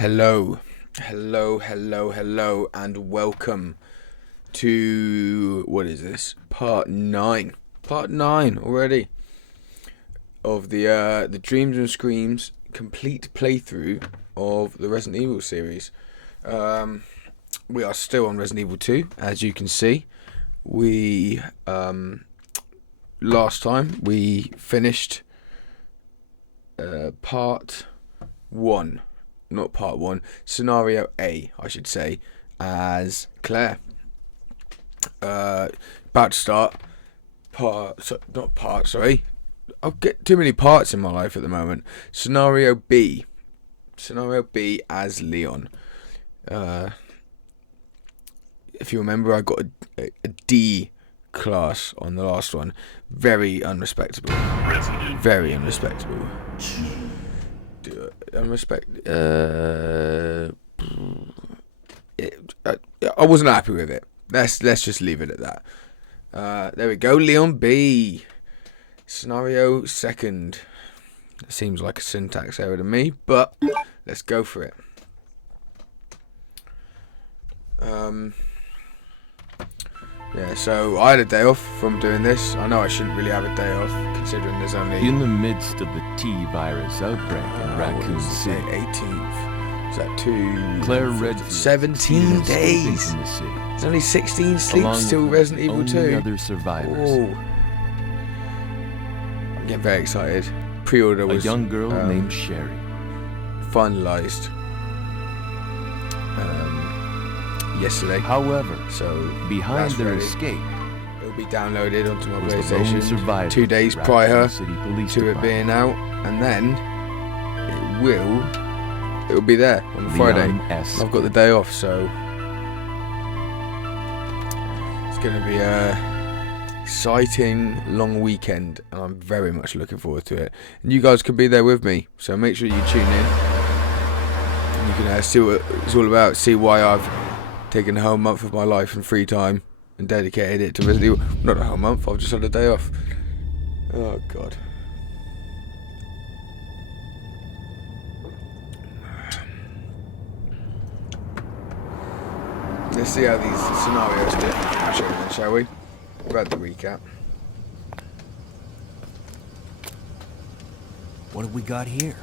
Hello, and welcome to, what is this? Part 9 already of the Dreams and Screams complete playthrough of the Resident Evil series. We are still on Resident Evil 2, as you can see. We, last time, we finished part 1. Not part 1, scenario A, I should say, as Claire. About to start I'll get too many parts in my life at the moment. Scenario B as Leon. If you remember, I got a D class on the last one. Very unrespectable. Very unrespectable. I wasn't happy with it. Let's just leave it at that. There we go. Leon B. Scenario second. That seems like a syntax error to me, but let's go for it. Yeah, so I had a day off from doing this. I know I shouldn't really have a day off, considering there's only... In the midst of the T-virus outbreak in Raccoon City, 18th. Is that 2... Claire Redfield 17 days. from the city, There's only 16 sleeps along till with Resident Evil only 2. other survivors. Oh. I'm getting very excited. Pre-order A was... young girl named Sherry. finalised yesterday. However, So behind that's their ready. escape It'll be downloaded onto my was the lone PlayStation survivor 2 days of Raccoon prior City Police to it Department, being out, and then it'll be there on Friday. Leon S. I've got the day off, so it's going to be a exciting long weekend, and I'm very much looking forward to it. And you guys can be there with me, so make sure you tune in. And you can see what it's all about, see why I've taken a whole month of my life and free time and dedicated it to Resident Evil. Not a whole month, I've just had a day off. Oh God. Let's see how these scenarios did, shall we? Read the recap. What have we got here?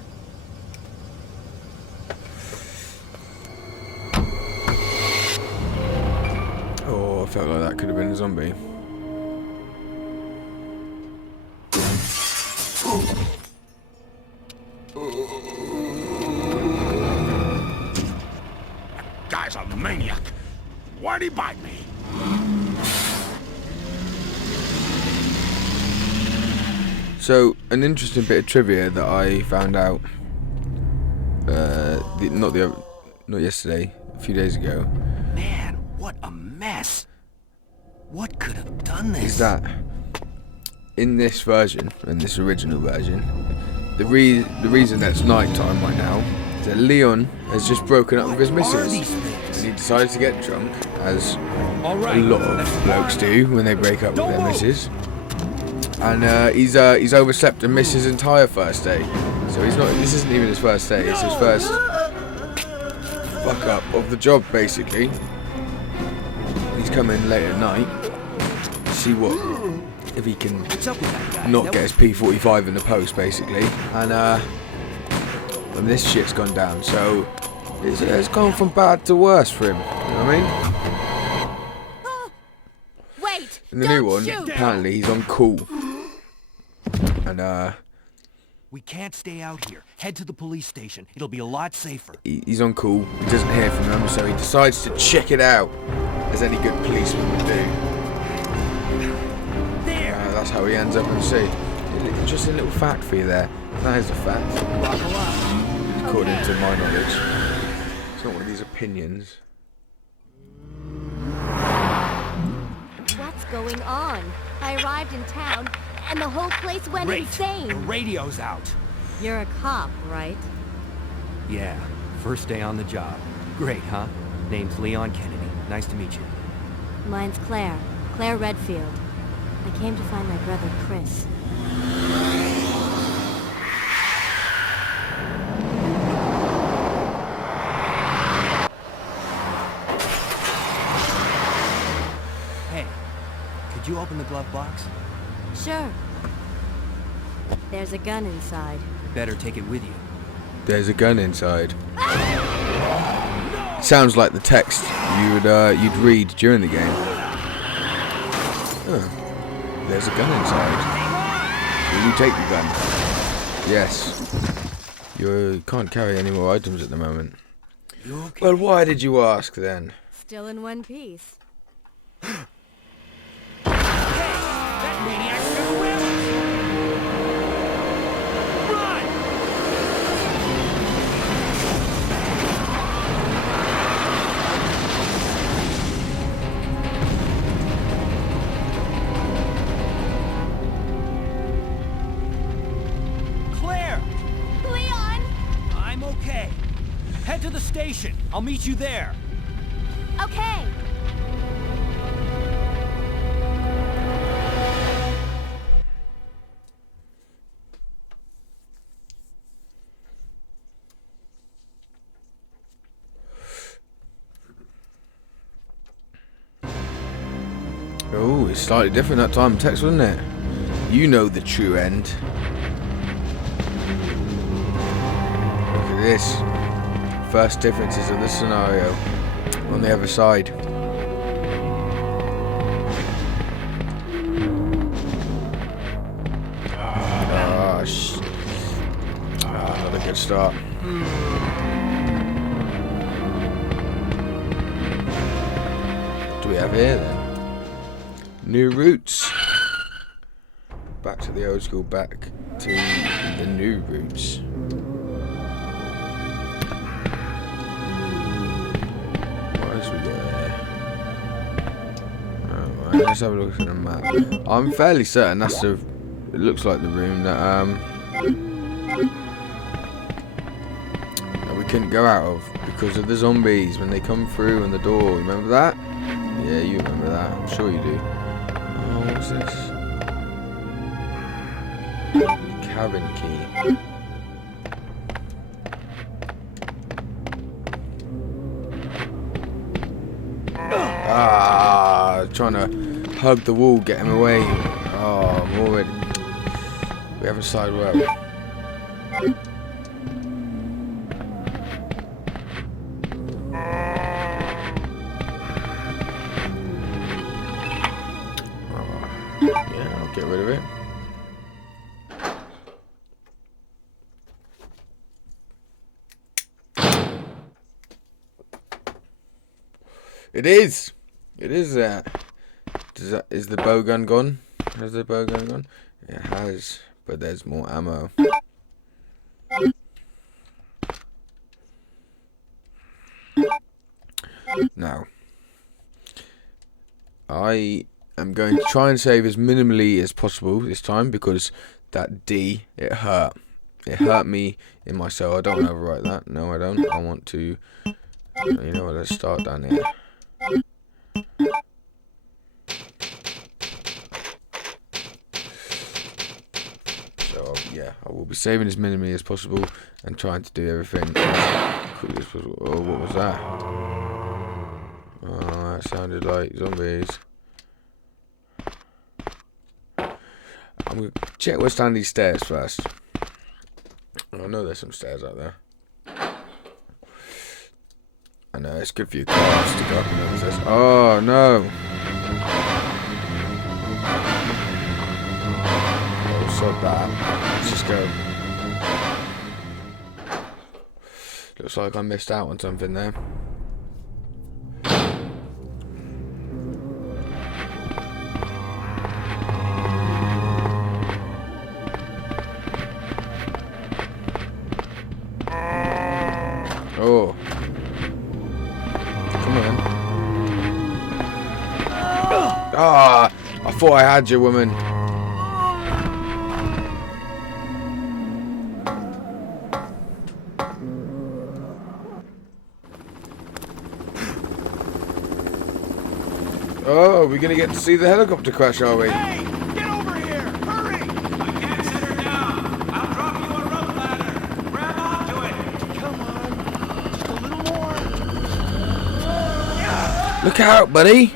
Oh, I felt like that could have been a zombie. Guy's a maniac. Why'd he bite me? So, an interesting bit of trivia that I found out, not yesterday, a few days ago, Man, what a mess. What could have done this? is that in this version, in this original version, the reason that it's night time right now is that Leon has just broken up with his What are missus. these And things? he decided to get drunk, as All a right. lot of blokes do when they break up with their missus. And he's overslept and missed his entire first day. So he's not. This isn't even his first day. It's his first fuck up of the job, basically. He's come in late at night, see if he can What's up with that guy? not That get his P45 in the post, basically. And this shit's gone down. So it's gone from bad to worse for him. You know what I mean? Wait! In the don't new one, shoot. apparently he's on call. And We can't stay out here. Head to the police station. It'll be a lot safer. he's on call. He doesn't hear from them, so he decides to check it out, as any good policeman would do. There! That's how he ends up in sea. Just a little fact for you there. That is a fact, Buckle up. according to my knowledge. It's not one of these opinions. What's going on? I arrived in town, and the whole place went Great. The insane. radio's out. You're a cop, right? Yeah, first day on the job. Great, huh? Name's Leon Kennedy. Nice to meet you. Mine's Claire. Claire Redfield. I came to find my brother, Chris. you open the glove box? Sure. There's a gun inside. Better take it with you. There's a gun inside. Sounds like the text you'd read during the game. Oh, there's a gun inside. Will you take the gun? Yes. You can't carry any more items at the moment. You okay? Well, why did you ask then? Still in one piece. That maniac's gonna whip! Run! Claire! Leon! I'm okay. Head to the station. I'll meet you there. Okay. Oh, it's slightly different that time, text, wasn't it? You know the true end. Look at this. First differences of the scenario on the other side. Not a good start. What do we have here then? New routes. Back to the old school, back to the new routes. What else we got here? Alright, let's have a look at the map. I'm fairly certain that's the. It looks like the room that we couldn't go out of because of the zombies when they come through and the door. Remember that? Yeah, you remember that. I'm sure you do. Oh, what's this? Cabin key. Trying to hug the wall, get him away. Oh, I'm already. We haven't started well. Yeah, I'll get rid of it. It is. It is that. Is the bow gun gone? Has the bow gun gone? It has, but there's more ammo. Now, I am going to try and save as minimally as possible this time because that D, it hurt. It hurt me in my cell. I don't want to overwrite that. No, I don't. I want to. You know what? Let's start down here. So yeah, I will be saving as minimally as possible and trying to do everything as quickly as possible. Oh, what was that? Oh, that sounded like zombies. I'm gonna check what's down these stairs first. I know there's some stairs out there. I know it's good for your cars to go up and over this. Oh no! Oh, sod that. Let's just go. Looks like I missed out on something there. Oh. Come on. Ah! I thought I had you, woman. Oh, we're gonna get to see the helicopter crash, are we? Hey! Get over here! Hurry! I can't set her down. I'll drop you a rope ladder. Grab onto it. Come on. Just a little more. Look out, buddy!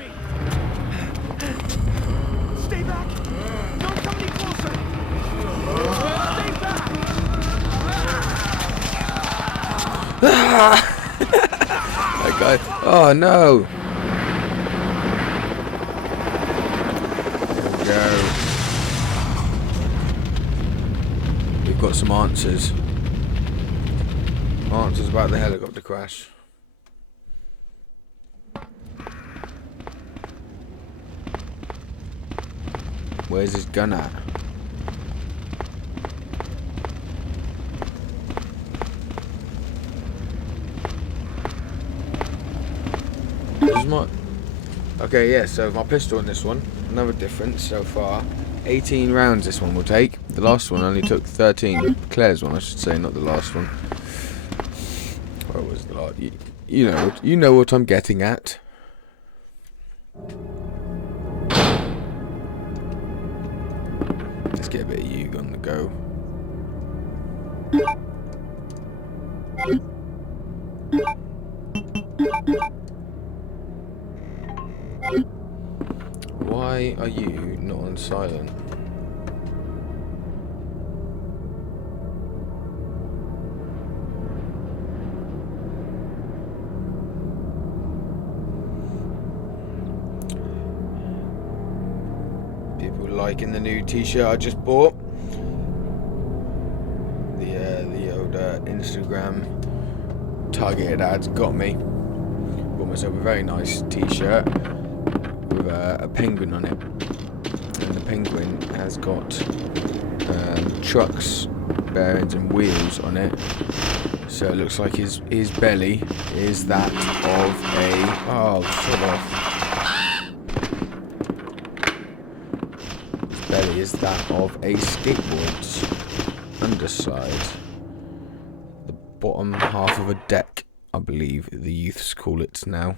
That guy. Oh no. There we go. We've got some answers. Answers about the helicopter crash. Where's his gun at? This is my... Okay, yeah, so my pistol in this one, another difference so far. 18 rounds this one will take. The last one only took 13. Claire's one, I should say, not the last one. What was the last? You know what I'm getting at. Let's get a bit of you on the go. Why are you not on silent? People liking the new t-shirt I just bought. The old Instagram targeted ads got me. Bought myself a very nice t-shirt with a penguin on it, and the penguin has got trucks, bearings and wheels on it, so it looks like his belly is that of a... oh, shut off. His belly is that of a skateboard's underside, the bottom half of a deck, I believe the youths call it now.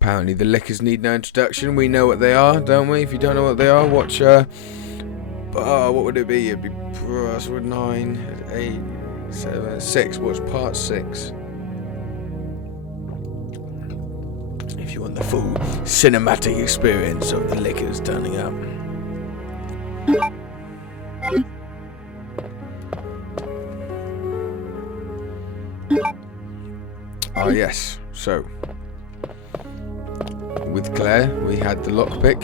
Apparently the liquors need no introduction. We know what they are, don't we? If you don't know what they are, watch what would it be? It'd be 9, 8, 7, 6. Watch part 6. If you want the full cinematic experience of the liquors turning up. Ah yes, so with Claire we had the lockpick.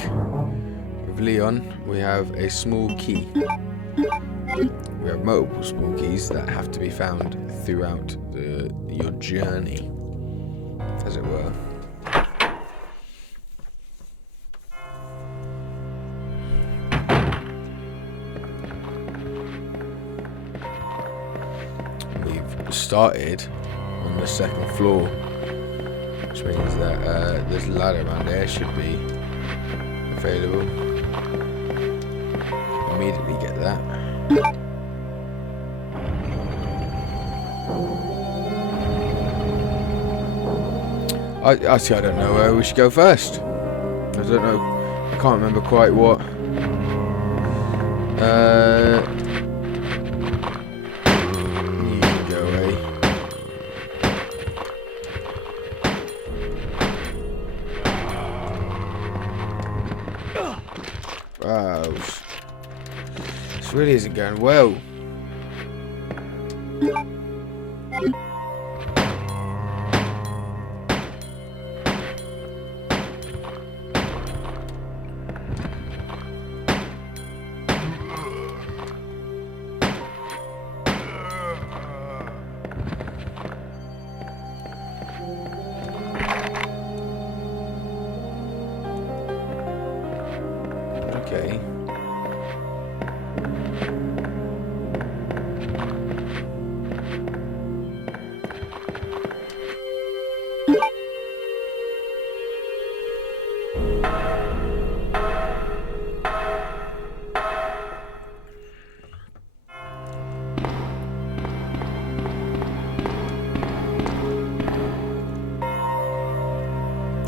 With Leon we have a small key. We have multiple small keys that have to be found throughout your journey, as it were. We've started on the second floor, which means that this ladder around there should be available. Immediately get that. I don't know where we should go first. I don't know. I can't remember quite what. You can go away. Wow. This really isn't going well. Okay.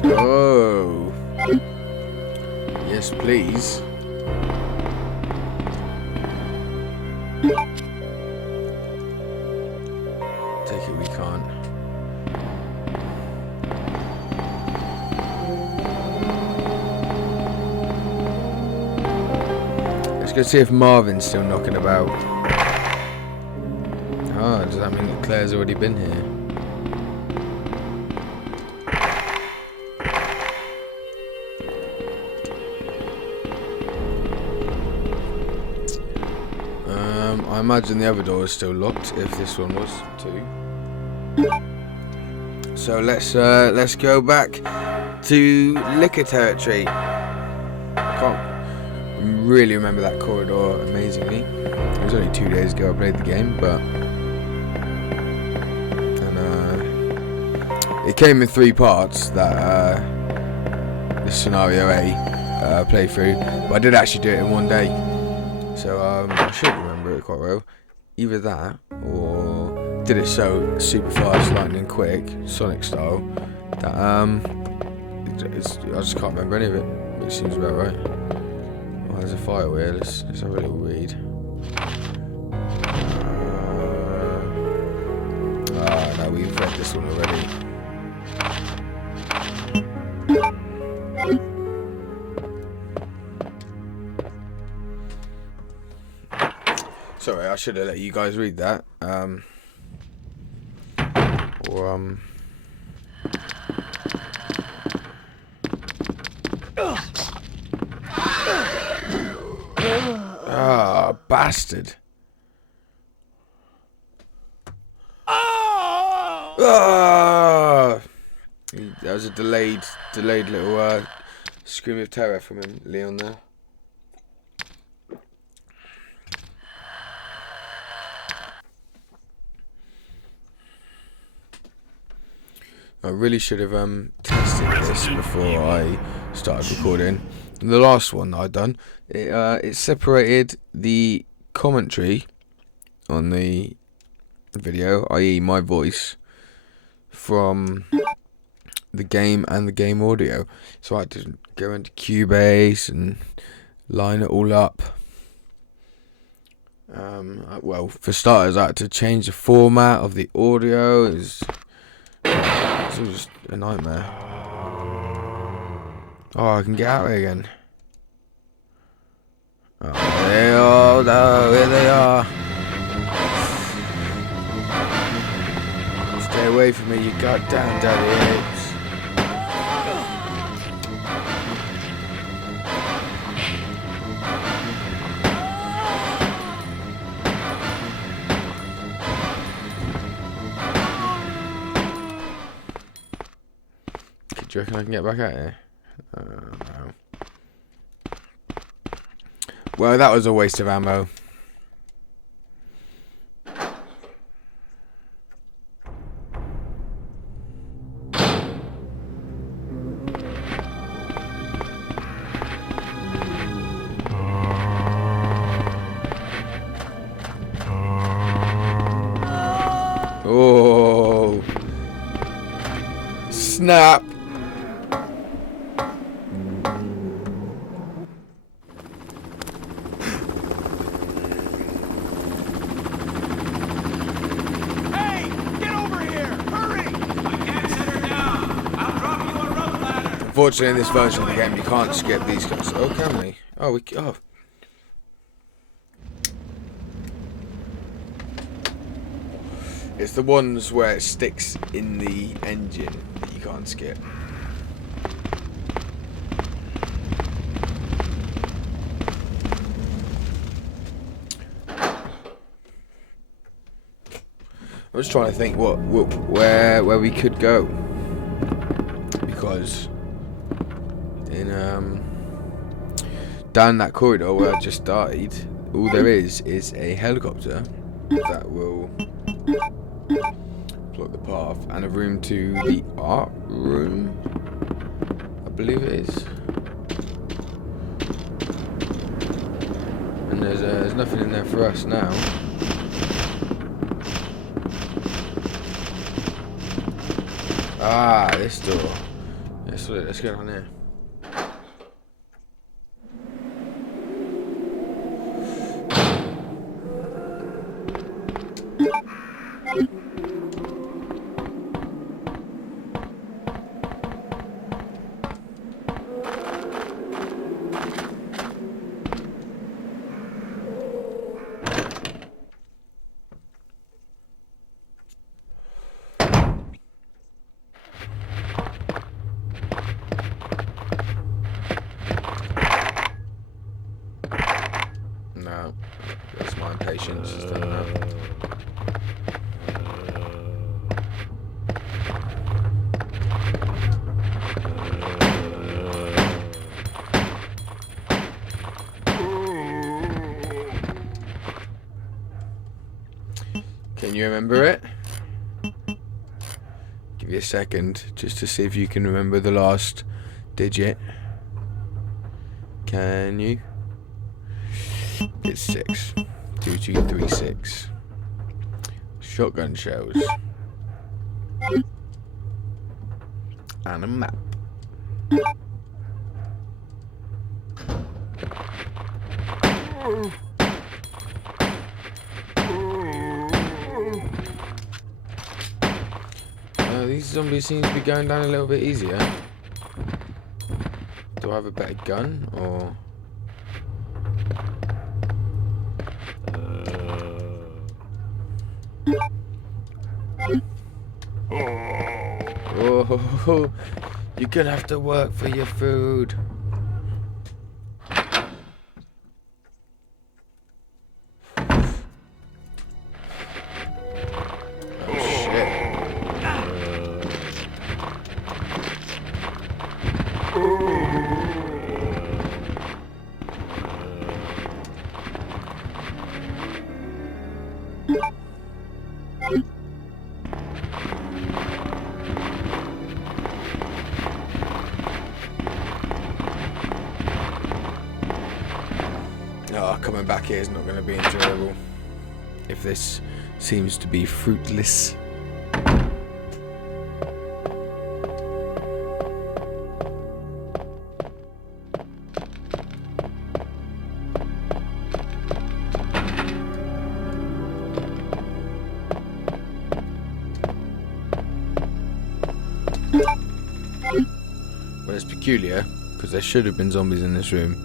Oh. Yes, please. Take it we can't. go see if Marvin's still knocking about. Ah, does that mean that Claire's already been here? I imagine the other door is still locked, if this one was too. So let's go back to liquor territory. I can't really remember that corridor amazingly. It was only 2 days ago I played the game, but it came in 3 parts. That the scenario A playthrough, but I did actually do it in 1 day, so I should remember it quite well. Either that, or did it so super fast, lightning quick, Sonic style, that I just can't remember any of it. It seems about right. Oh, there's a file here. Let's have a little read. No, we've read this one already. Sorry, I should have let you guys read that. Bastard. Ah! That was a delayed little scream of terror from him, Leon there. I really should have tested this before I started recording. And the last one that I'd done, it separated the commentary on the video, i.e. my voice, from the game and the game audio. So I had to go into Cubase and line it all up. Well, for starters, I had to change the format of the audio. It was just a nightmare. Oh, I can get out here again. Oh, here they are. Stay away from me, you goddamn daddy apes. Do you reckon I can get back out here? No. Well, that was a waste of ammo. Oh, snap. Unfortunately, in this version of the game, you can't skip these guys. Oh, can we? Oh, we. Oh. It's the ones where it sticks in the engine that you can't skip. I was trying to think where we could go, because in down that corridor where I just died, all there is a helicopter that will block the path, and a room to the art room, I believe it is. And there's nothing in there for us now. Ah, this door. Let's get on here. patience has done that. Can you remember it? Give you a second just to see if you can remember the last digit. Can you? It's 6. 2236. Shotgun shells. And a map. These zombies seem to be going down a little bit easier. Do I have a better gun, or...? Oh, you're gonna have to work for your food. Oh, coming back here is not going to be enjoyable if this seems to be fruitless. Well, it's peculiar because there should have been zombies in this room.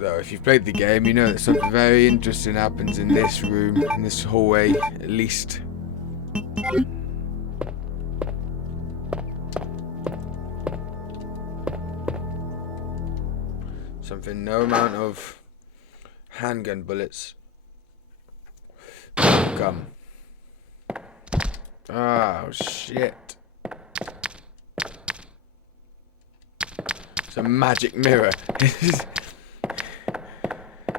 Though, if you've played the game, you know that something very interesting happens in this room, in this hallway, at least. Something no amount of handgun bullets come. Oh, shit. It's a magic mirror.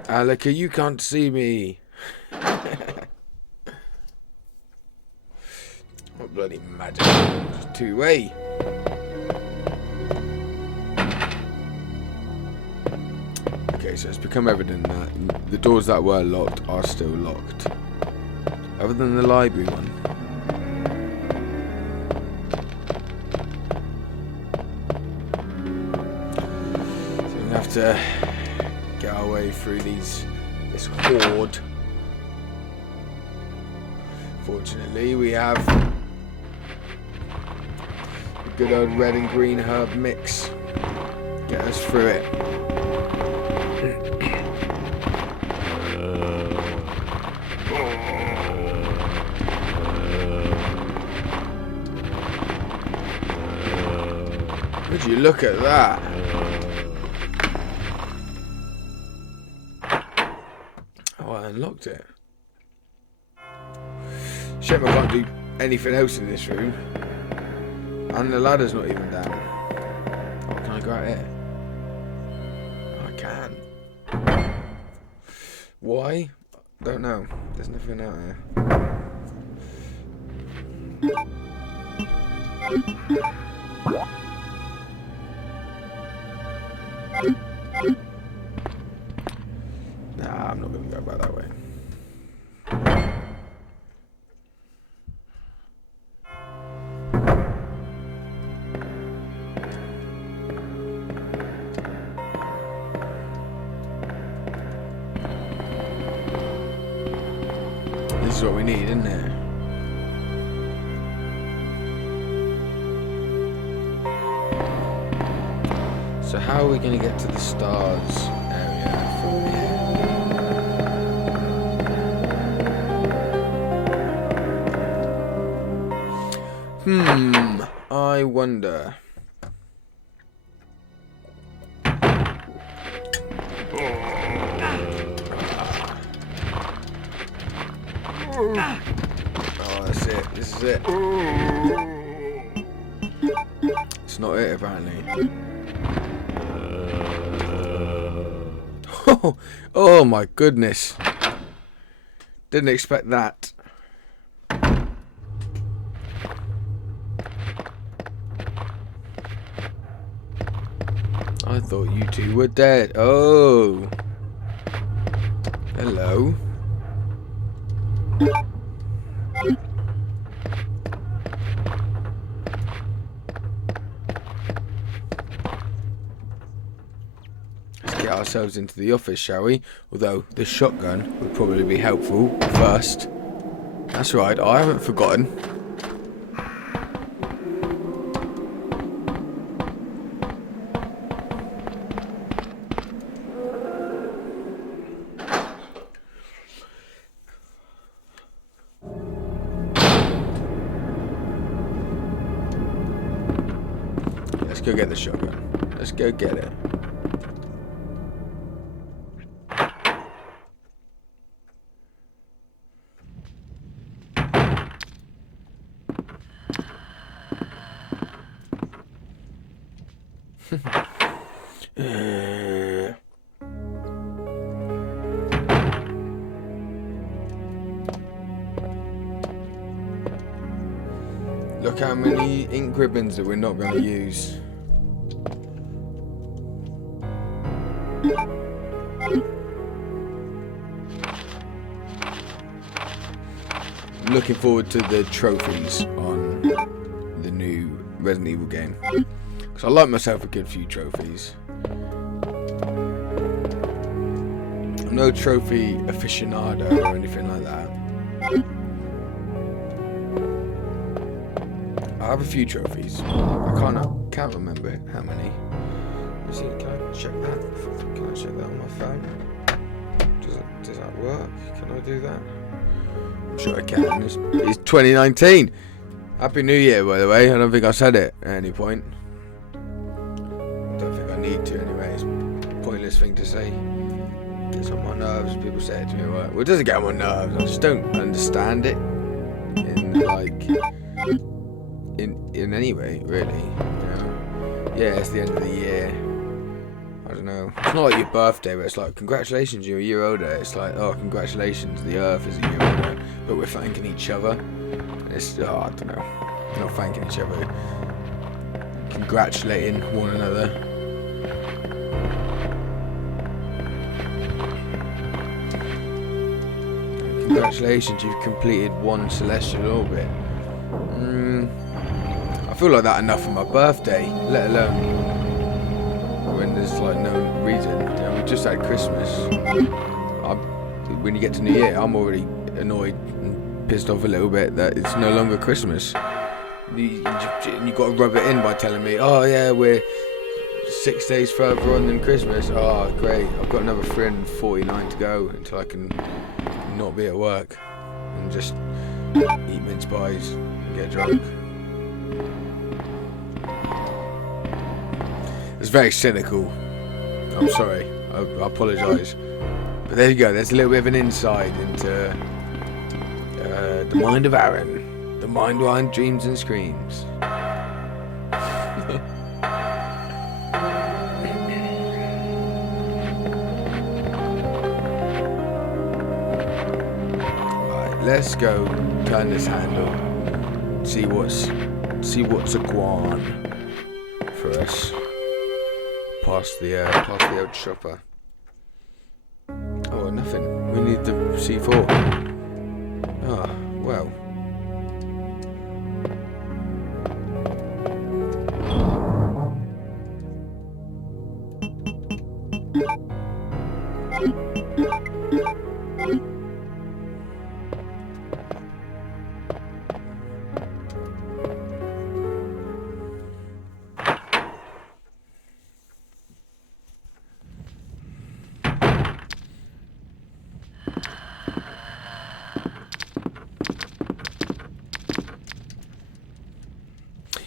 Alika, you can't see me. What bloody magic? It's two-way. Okay, so it's become evident that the doors that were locked are still locked. Other than the library one. So we have to get our way through this horde. Fortunately, we have the good old red and green herb mix. Get us through it. Would you look at that? Oh, I unlocked it. Shame I can't do anything else in this room. And the ladder's not even down. Oh, can I go out here? I can. Why? Don't know. There's nothing out here. Nah, I'm not going to go back that way. This is what we need, isn't it? So how are we going to get to the stars area from here? I wonder. Oh, that's it. This is it. It's not it, apparently. Oh my goodness. Didn't expect that. I thought you two were dead. Oh. Hello. Let's get ourselves into the office, shall we? Although the shotgun would probably be helpful first. That's right, I haven't forgotten. Let's go get the shotgun. Let's go get it. Look how many ink ribbons that we're not going to use. Looking forward to the trophies on the new Resident Evil game. Because I like myself a good few trophies. I'm no trophy aficionado or anything like that. I have a few trophies. I can't remember how many. Is it, can I check that? Can I check that on my phone? Does that work? Can I do that? I'm sure I can. It's 2019. Happy New Year, by the way. I don't think I said it at any point. Don't think I need to anyway. It's a pointless thing to say. Gets on my nerves. People say it to me at work. Well, it doesn't get on my nerves. I just don't understand it. In any way, really. You know? Yeah, it's the end of the year. I don't know. It's not like your birthday where it's like, congratulations, you're a year older. It's like, oh, congratulations, the Earth is a year older. But we're thanking each other. And it's, I don't know. We're not thanking each other. Congratulating one another. Congratulations, you've completed one celestial orbit. I feel like that enough for my birthday, let alone when there's like no reason. You know, we just had Christmas. When you get to New Year, I'm already annoyed and pissed off a little bit that it's no longer Christmas. You got to rub it in by telling me, oh yeah, we're 6 days further on than Christmas. Oh great, I've got another 349 to go until I can not be at work and just eat mince pies and get drunk. It's very cynical. I'm sorry. I apologise. But there you go. There's a little bit of an insight into the mind of Aaron. The mind behind dreams and screams. Right, let's go turn this handle. See what's a guan for us. Past the old chopper. Oh, nothing. We need the C4. Ah, well.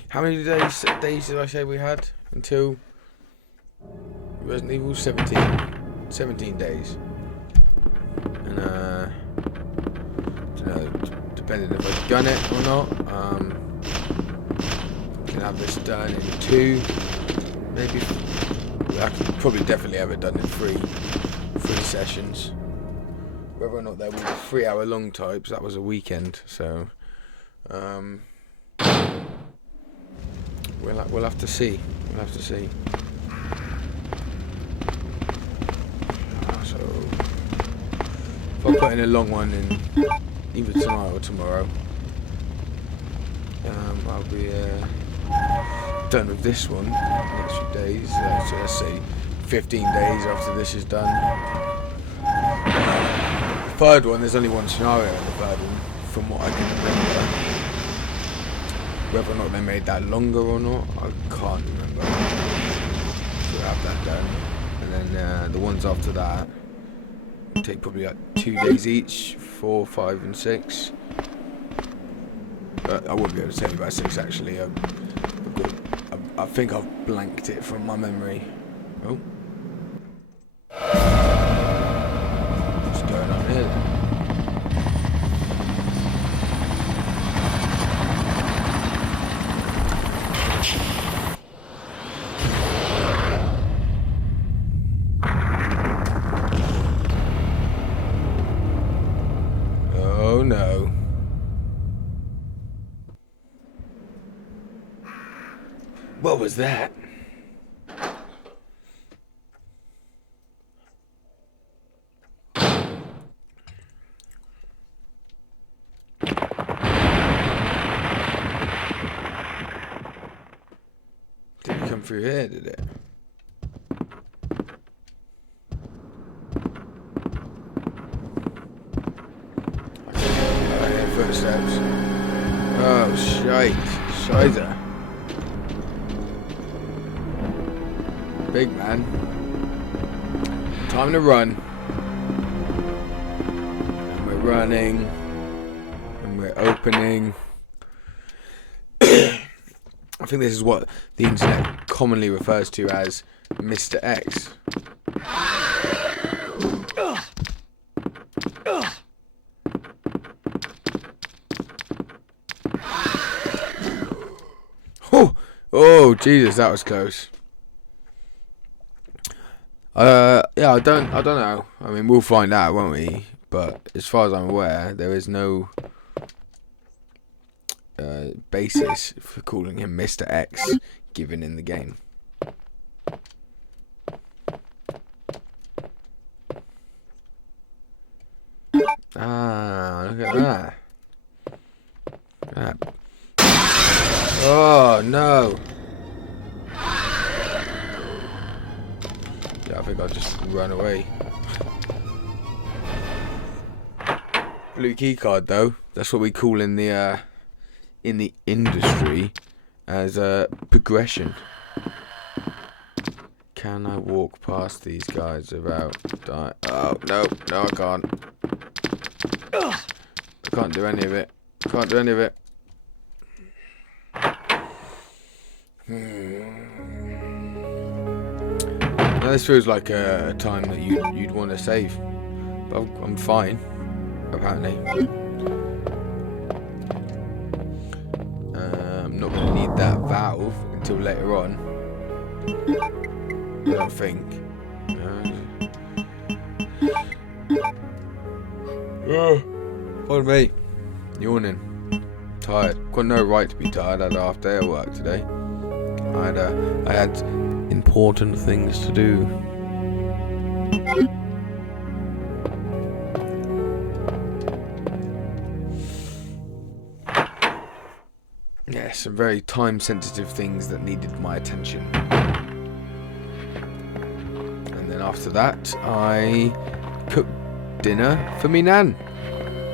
How many days did I say we had until Resident Evil? 17 days. And, I don't know, depending if I gun it or not. Can have this done in 2, maybe. I could probably definitely have it done in 3 sessions. Whether or not they were the 3-hour-long types, that was a weekend. So we'll have to see. We'll have to see. So if I put in a long one in either tonight or tomorrow, I'll be done with this one next few days. So let's say 15 days after this is done. The third one, there's only one scenario in the third one, from what I can remember. Whether or not they made that longer or not, I can't remember. So we'll have that done. And then the ones after that will take probably like 2 days each, 4, 5 and 6. But I wouldn't be able to tell you about 6 actually. I think I've blanked it from my memory. Oh. What's going on here then? Oh no. What was that? Didn't come through here, did it? I hear footsteps. Oh, shite. Shizer. Big man. Time to run. And we're running. And we're opening. I think this is what the internet commonly refers to as Mr. X. Oh, Jesus, that was close. Yeah, I don't know. I mean, we'll find out, won't we? But as far as I'm aware, there is no basis for calling him Mr. X given in the game. Ah, look at that. Oh no. Yeah, I think I'll just run away. Blue key card though. That's what we call in the industry as progression. Can I walk past these guys without dying? Oh no, I can't. I can't do any of it. Can't do any of it. Now this feels like a time that you'd want to save, but I'm fine, apparently. I'm not going to need that valve until later on. I don't think. Pardon me. Yawning. Tired. Got no right to be tired. I had a half day of work today. I had important things to do. Yeah, some very time-sensitive things that needed my attention. And then after that, I cooked dinner for me nan.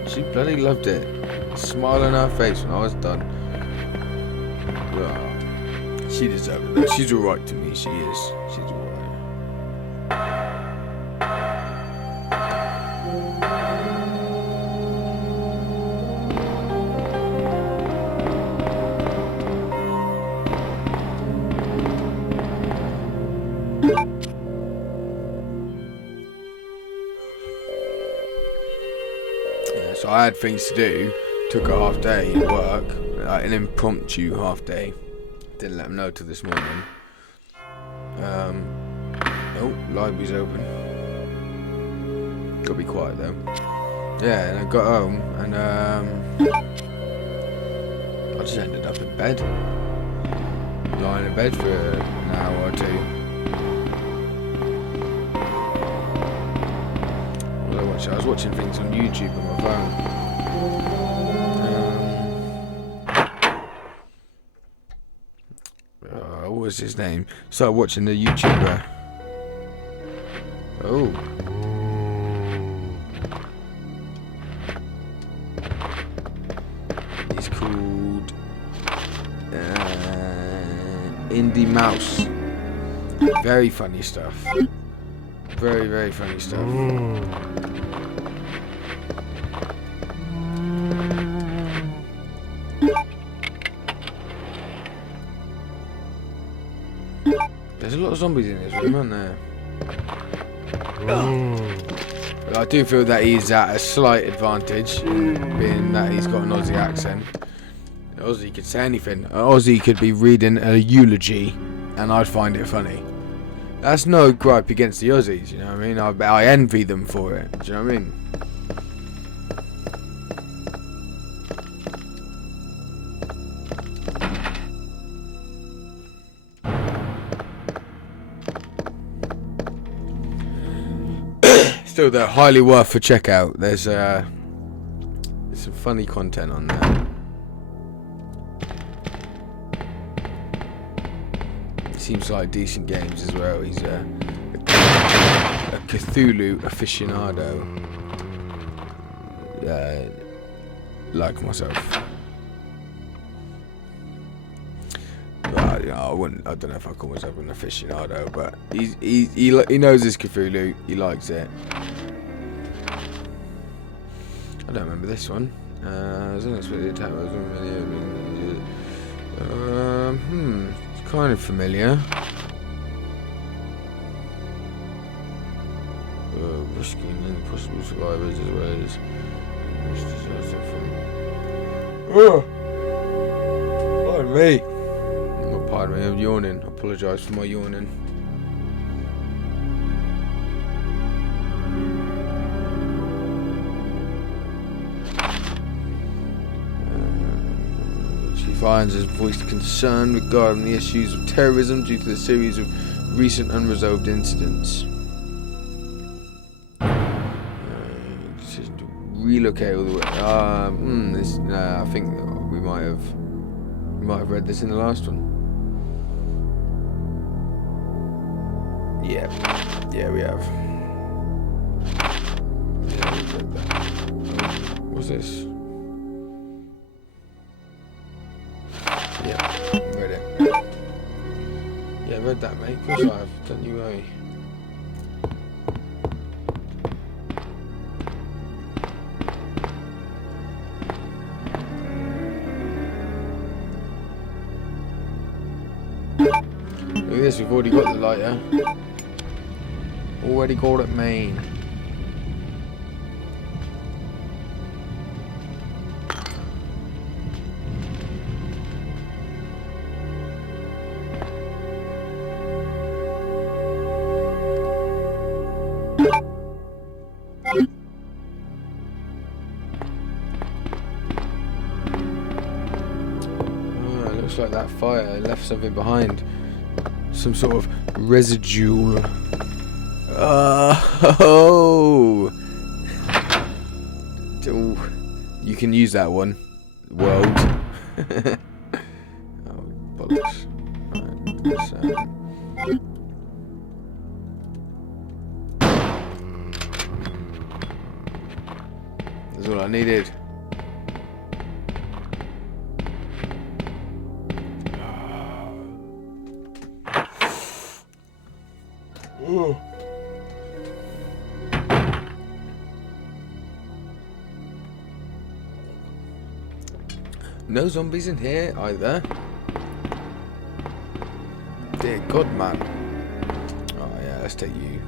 She bloody loved it. Smile on her face when I was done. Well, she deserved it though. She's alright to me, she is. She's alright. Yeah, so I had things to do, took a half day at work, an impromptu half day. Didn't let them know till this morning. Oh, library's open. Gotta be quiet though. Yeah, and I got home and I just ended up in bed. Lying in bed for an hour or two. What I was watching things on YouTube on my phone. What was his name? Started watching the YouTuber. Oh. He's called Indie Mouse. Very funny stuff. Very, very funny stuff. There's a lot of zombies in this room, aren't there? But I do feel that he's at a slight advantage, being that he's got an Aussie accent. Aussie could say anything. Aussie could be reading a eulogy, and I'd find it funny. That's no gripe against the Aussies, you know what I mean? I envy them for it, do you know what I mean? Still, they're highly worth a check out. There's some funny content on there. Seems like decent games as well. He's a Cthulhu aficionado, like myself. But, you know, I don't know if I call myself an aficionado, but he knows his Cthulhu. He likes it. I don't remember this one. It's unexpected attack was it's kind of familiar. Rescuing any possible survivors as well as disaster from. Pardon me. Not pardon me. I'm yawning. I apologise for my yawning. Chief Irons has voiced concern regarding the issues of terrorism due to the series of recent unresolved incidents. Decision to relocate all the way. I think we might have read this in the last one. Yeah, we have. Yeah, we read that. What's this? Yeah, read it. Yeah, read that, mate. Of course I have. Don't you worry. Look at this, we've already got the lighter. Already called it main. Like that fire left something behind, some sort of residual. Oh, you can use that one. World. Oh, bollocks. Right, that's all I needed. No zombies in here either. Dear God, man. Oh yeah, let's take you.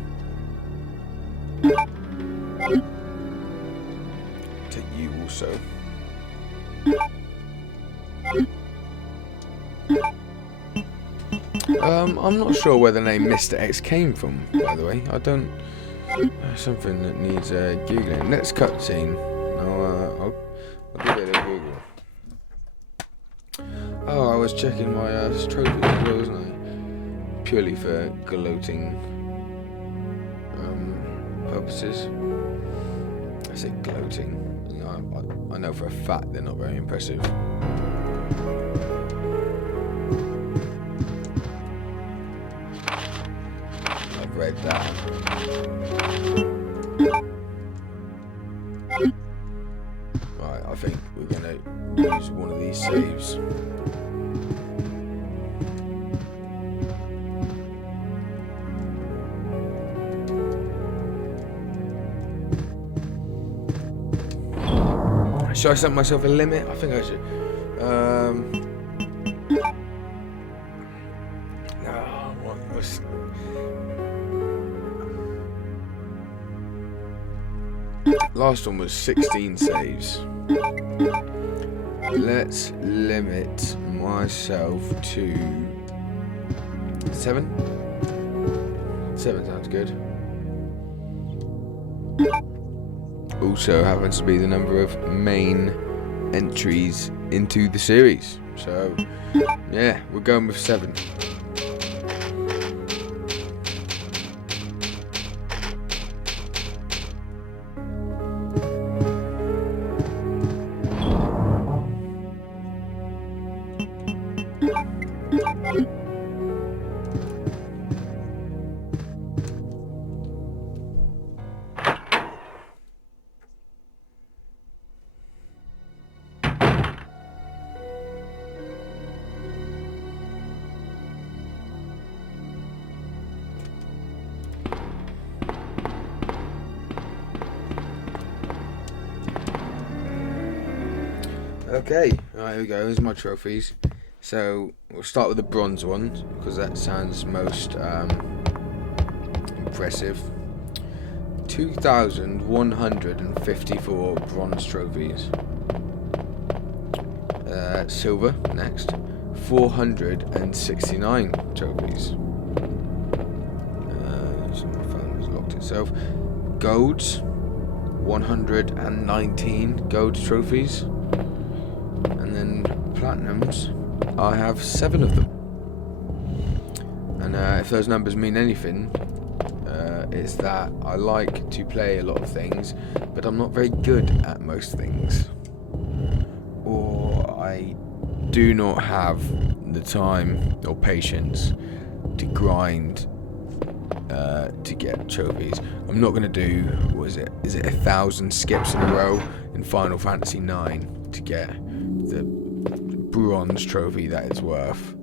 Take you also. I'm not sure where the name Mr. X came from, by the way. I don't... something that needs Googling. Next cutscene. I'll give it a Google. Oh, I was checking my trophies as well, wasn't I? Purely for gloating purposes. I say gloating. You know, I know for a fact they're not very impressive. I've read that. Right, I think we're gonna use one of these saves. Should I set myself a limit? I think I should. What was... Last one was 16 saves. Let's limit myself to 7. 7 sounds good. Also happens to be the number of main entries into the series. So, yeah, we're going with 7. Okay, right, here we go. Here's my trophies. So we'll start with the bronze one because that sounds most impressive. 2,154 bronze trophies. Silver next, 469 trophies. So my phone has locked itself. Golds, 119 gold trophies. And then platinums, I have 7 of them. And if those numbers mean anything, it's that I like to play a lot of things, but I'm not very good at most things. Or I do not have the time or patience to grind to get trophies. I'm not going to do, what is it? Is it 1,000 skips in a row in Final Fantasy IX to get the bronze trophy that it's worth.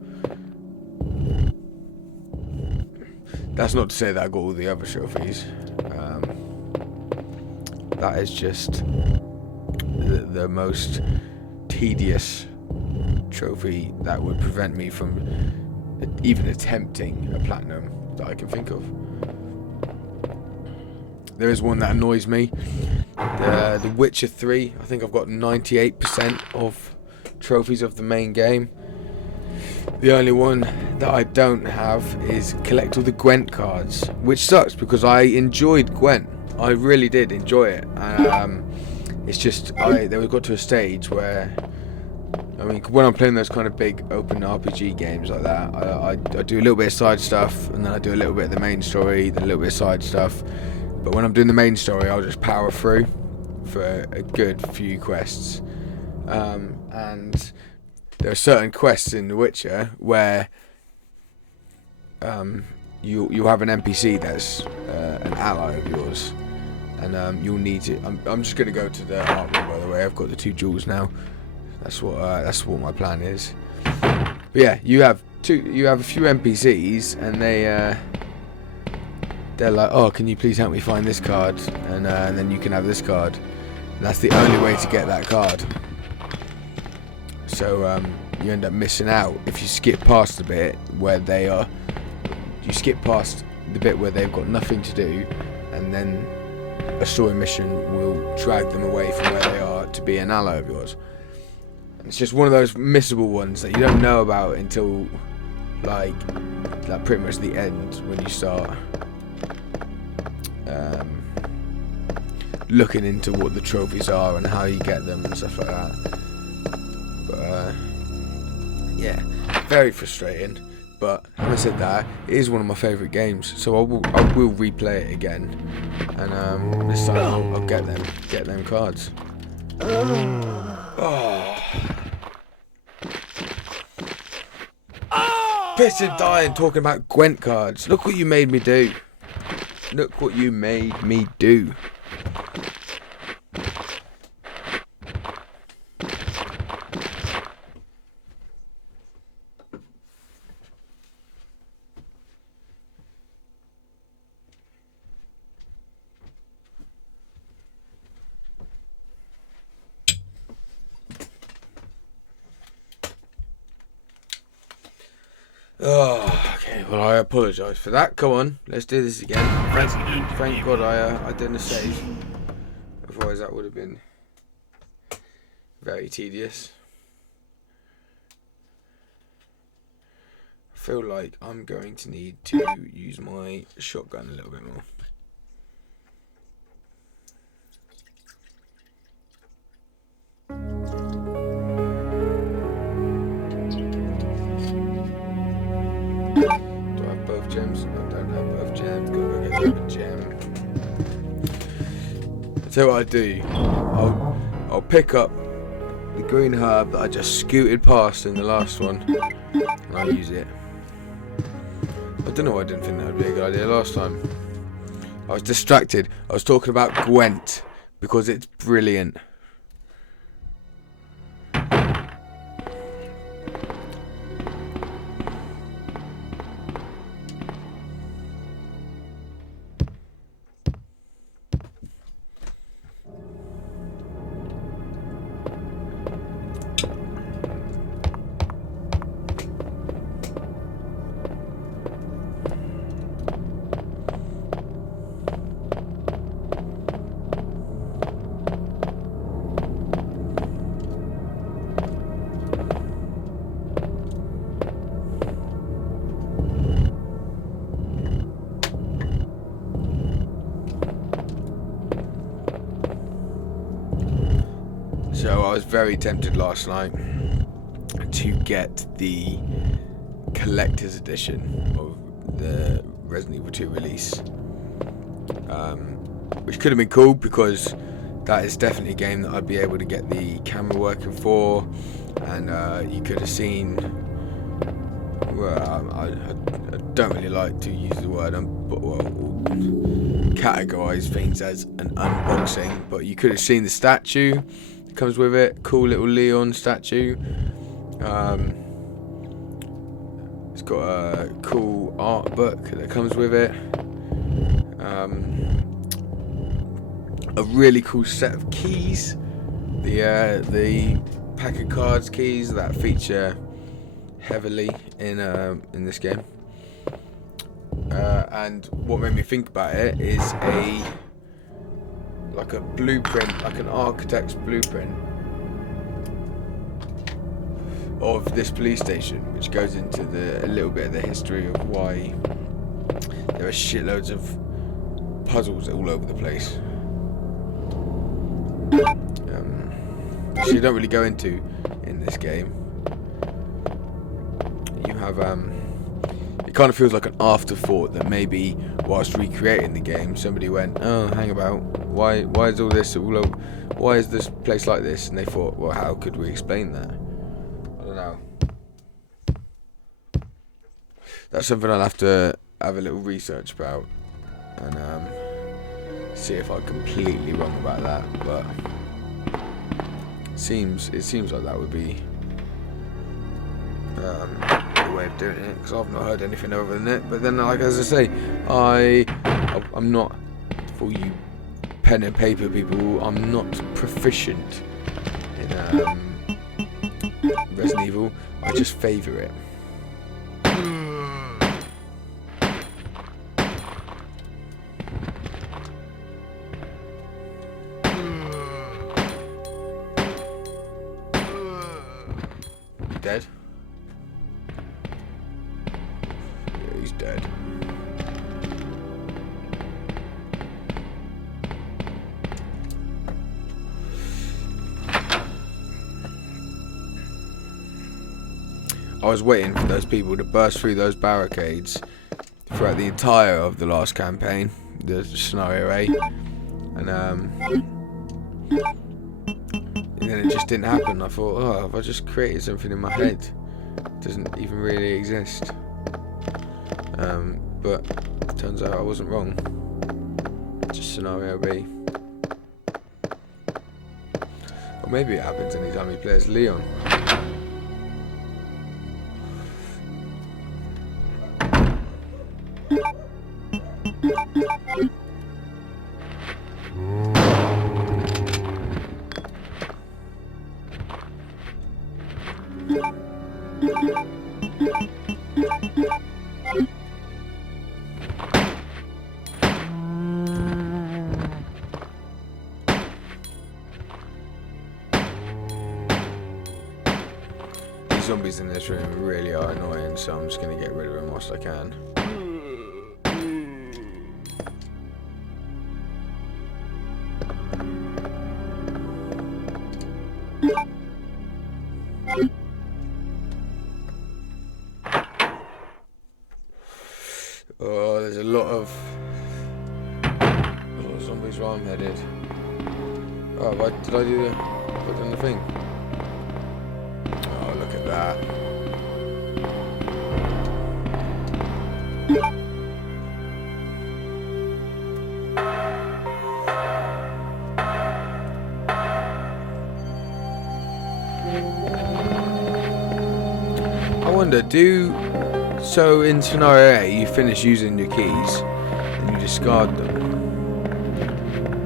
That's not to say that I got all the other trophies. That is just the most tedious trophy that would prevent me from even attempting a platinum that I can think of. There is one that annoys me. The Witcher 3. I think I've got 98% of trophies of the main game. The only one that I don't have is collect all the Gwent cards, which sucks because I enjoyed Gwent. I really did enjoy it. It's just they got to a stage where, I mean, when I'm playing those kind of big open RPG games like that, I do a little bit of side stuff, and then I do a little bit of the main story, then a little bit of side stuff. But when I'm doing the main story, I'll just power through for a good few quests. And there are certain quests in The Witcher where you'll have an NPC that's an ally of yours, and you'll need to. I'm just going to go to the art room, by the way. I've got the 2 jewels now. That's what my plan is. But yeah, you have a few NPCs, and they're like, oh, can you please help me find this card, and then you can have this card. And that's the only way to get that card. So you end up missing out if you skip past the bit where they are. You skip past the bit where they've got nothing to do, and then a story mission will drag them away from where they are to be an ally of yours. It's just one of those missable ones that you don't know about until like pretty much the end, when you start looking into what the trophies are and how you get them and stuff like that. But yeah, very frustrating. But having said that, it is one of my favourite games, so I will replay it again, and this time I'll get them cards. Oh. Pissed and dying talking about Gwent cards. Look what you made me do. Look what you made me do. Oh, okay. Well, I apologise for that. Come on, let's do this again. Thank God I didn't save. Otherwise, that would have been very tedious. I feel like I'm going to need to use my shotgun a little bit more. Gems. I don't have both gems. Gotta go get a gem. I'll tell you what I do. I'll pick up the green herb that I just scooted past in the last one, and I'll use it. I don't know why I didn't think that would be a good idea last time. I was distracted. I was talking about Gwent because it's brilliant. So I was very tempted last night to get the collector's edition of the Resident Evil 2 release, which could have been cool because that is definitely a game that I'd be able to get the camera working for, and you could have seen. Well, I don't really like to use the word categorize things as an unboxing, but you could have seen the statue that comes with it. Cool little Leon statue. It's got a cool art book that comes with it. A really cool set of keys. The pack of cards keys that feature heavily in this game. And what made me think about it is like a blueprint, like an architect's blueprint of this police station, which goes into a little bit of the history of why there are shitloads of puzzles all over the place. Which you don't really go into in this game. You have it kind of feels like an afterthought that maybe whilst recreating the game, somebody went, "Oh, hang about, why is all this all over? Why is this place like this?" And they thought, "Well, how could we explain that?" I don't know. That's something I'll have to have a little research about and see if I'm completely wrong about that. But it seems like that would be the way of doing it, because I've not heard anything other than it. But then, like as I say, I'm not, for you pen and paper people, I'm not proficient in Resident Evil. I just favour it. dead. Yeah, he's dead. I was waiting for those people to burst through those barricades throughout the entire of the last campaign, the scenario A, and then it just didn't happen. I thought, oh, have I just created something in my head? It doesn't even really exist. But it turns out I wasn't wrong. Just scenario B. Or maybe it happens anytime you play as Leon. Zombies in this room really are annoying, so I'm just going to get rid of them whilst I can. Oh, there's a lot of zombies where I'm headed. Oh, did I do put on the thing? Oh, look at that. I wonder, so in scenario A, you finish using your keys and you discard them.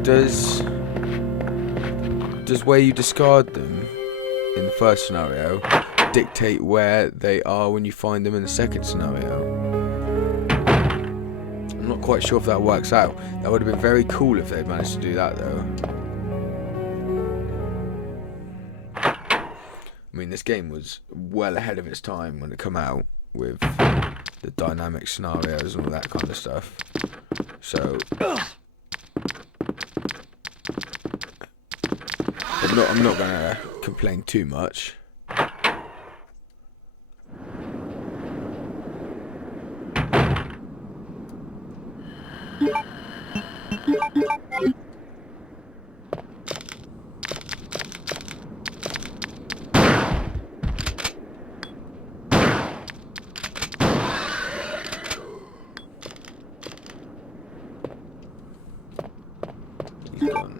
Does where you discard them in the first scenario dictate where they are when you find them in the second scenario? I'm not quite sure if that works out. That would have been very cool if they'd managed to do that, though. I mean, this game was well ahead of its time when it came out with the dynamic scenarios and all that kind of stuff. So I'm not gonna complain too much. He's gone.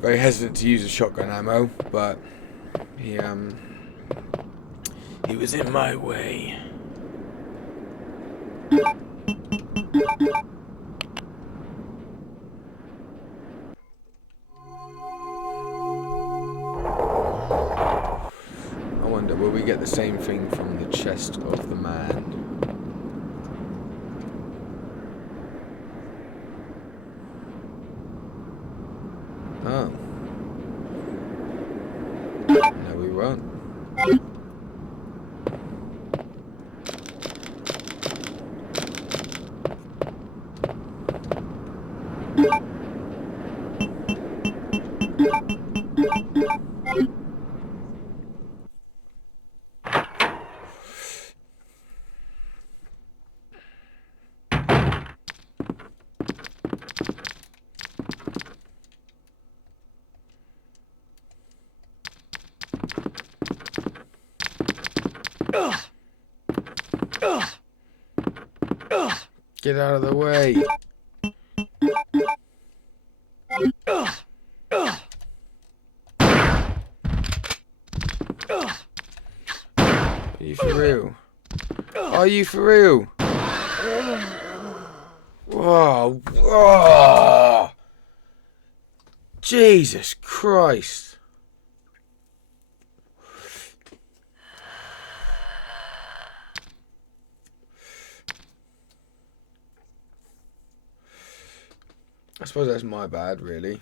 Very hesitant to use the shotgun ammo, but he was in my way. I wonder, will we get the same thing from the chest of the man? Oh. No, we won't. Get out of the way. Are you for real? Are you for real? Whoa. Whoa. Jesus Christ. I suppose that's my bad, really.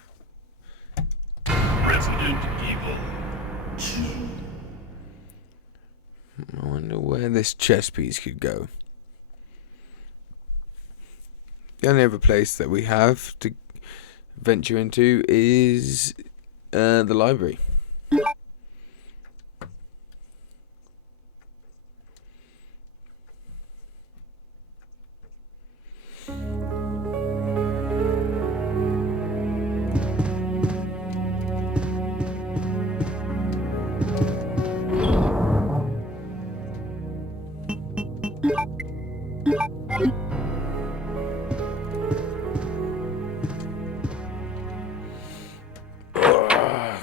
Resident Evil 2. I wonder where this chess piece could go. The only other place that we have to venture into is the library.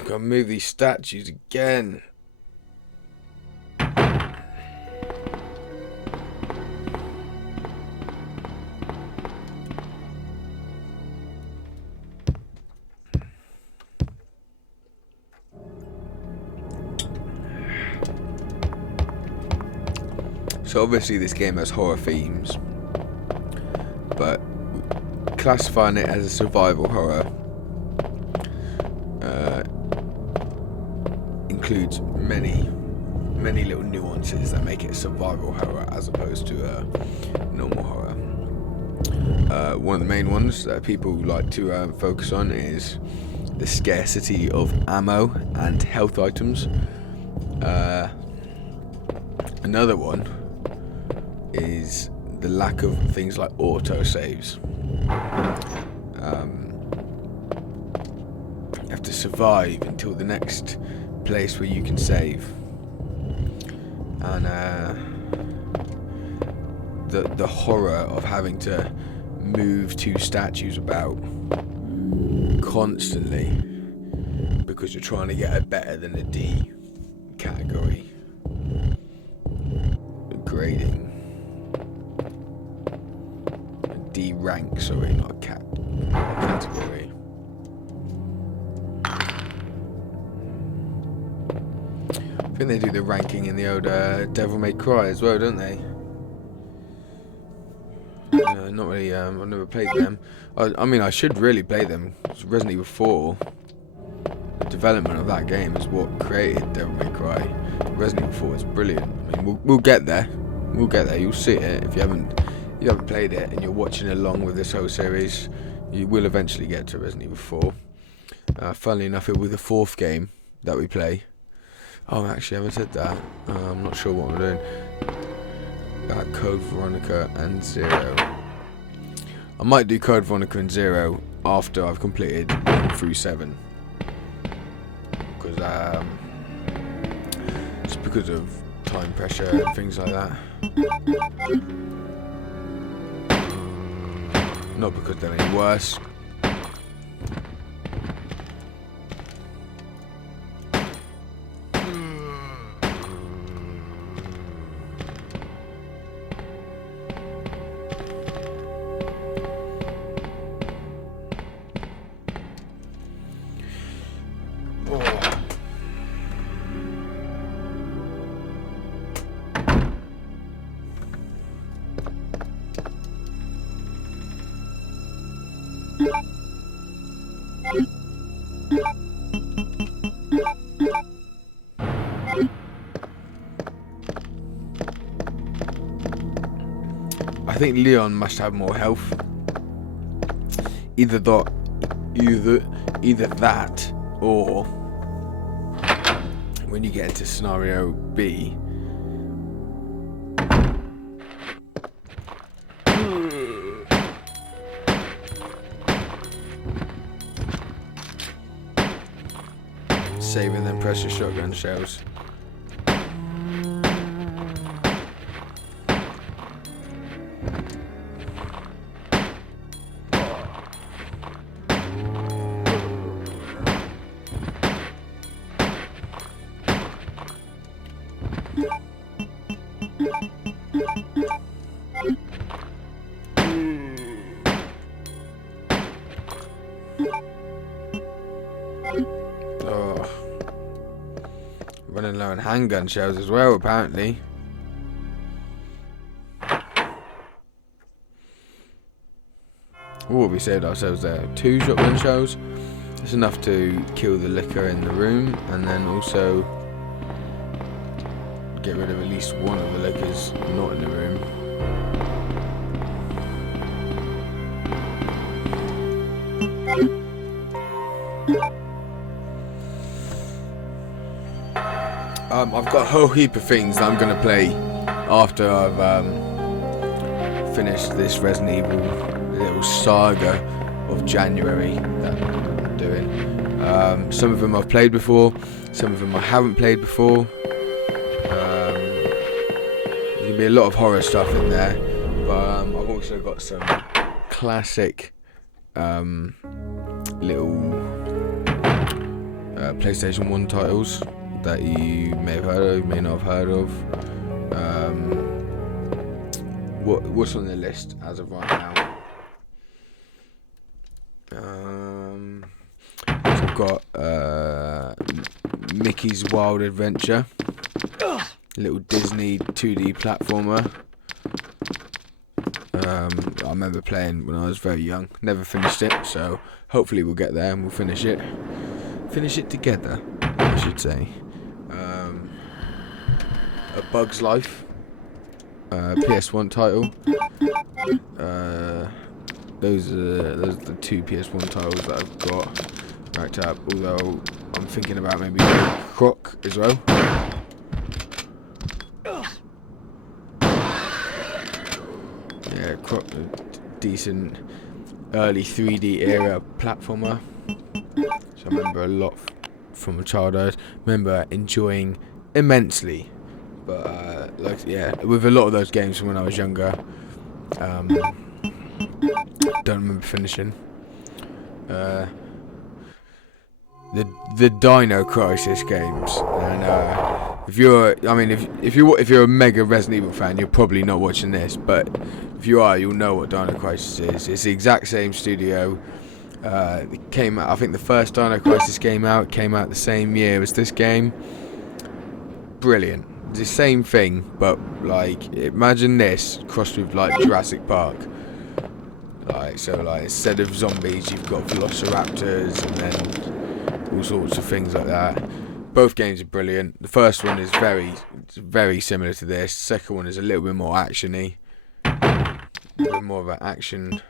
Gotta move these statues again. So obviously this game has horror themes, but classifying it as a survival horror includes many little nuances that make it a survival horror as opposed to a normal horror. One of the main ones that people like to focus on is the scarcity of ammo and health items. Another one is the lack of things like autosaves. You have to survive until the next place where you can save, and the horror of having to move two statues about constantly because you're trying to get a better than a D category grading. A D rank, sorry, not a category. I think they do the ranking in the old Devil May Cry as well, don't they? Not really. I've never played them. I mean, I should really play them. Resident Evil 4. The development of that game is what created Devil May Cry. Resident Evil 4 is brilliant. I mean, we'll get there. We'll get there. You'll see it if you haven't played it and you're watching along with this whole series. You will eventually get to Resident Evil 4. Funnily enough, it will be the fourth game that we play. Oh, actually, I haven't said that. I'm not sure what I'm doing. Code Veronica and Zero. I might do Code Veronica and Zero after I've completed 1 through 7. Because, it's because of time pressure and things like that. Not because they're any worse. I think Leon must have more health. Either that, or when you get into scenario B, save and then press your shotgun shells. Oh, running low on handgun shells as well, apparently. What have we saved ourselves there? 2 shotgun shells. It's enough to kill the liquor in the room, and then also get rid of at least one of the liquors not in the room. I've got a whole heap of things that I'm going to play after I've finished this Resident Evil little saga of January that I'm doing. Some of them I've played before, some of them I haven't played before. There's going to be a lot of horror stuff in there, but I've also got some classic little PlayStation 1 titles that you may have heard of, may not have heard of. What's on the list as of right now? So I've got Mickey's Wild Adventure, little Disney 2D platformer. I remember playing when I was very young. Never finished it, so hopefully we'll get there and we'll finish it. Finish it together, I should say. A Bug's Life, PS1 title. Those are the two PS1 titles that I've got racked up. Although I'm thinking about maybe Croc as well. Yeah, Croc, a decent early 3D era platformer. So I remember a lot from my childhood. Remember enjoying immensely. But with a lot of those games from when I was younger, don't remember finishing. The Dino Crisis games, and if you're a mega Resident Evil fan, you're probably not watching this. But if you are, you'll know what Dino Crisis is. It's the exact same studio. It came out. I think the first Dino Crisis came out the same year as this game. Brilliant. It's the same thing, but like imagine this crossed with like Jurassic Park. So instead of zombies, you've got velociraptors and then all sorts of things like that. Both games are brilliant. The first one is very similar to this. The second one is a little bit more actiony, a bit more of an action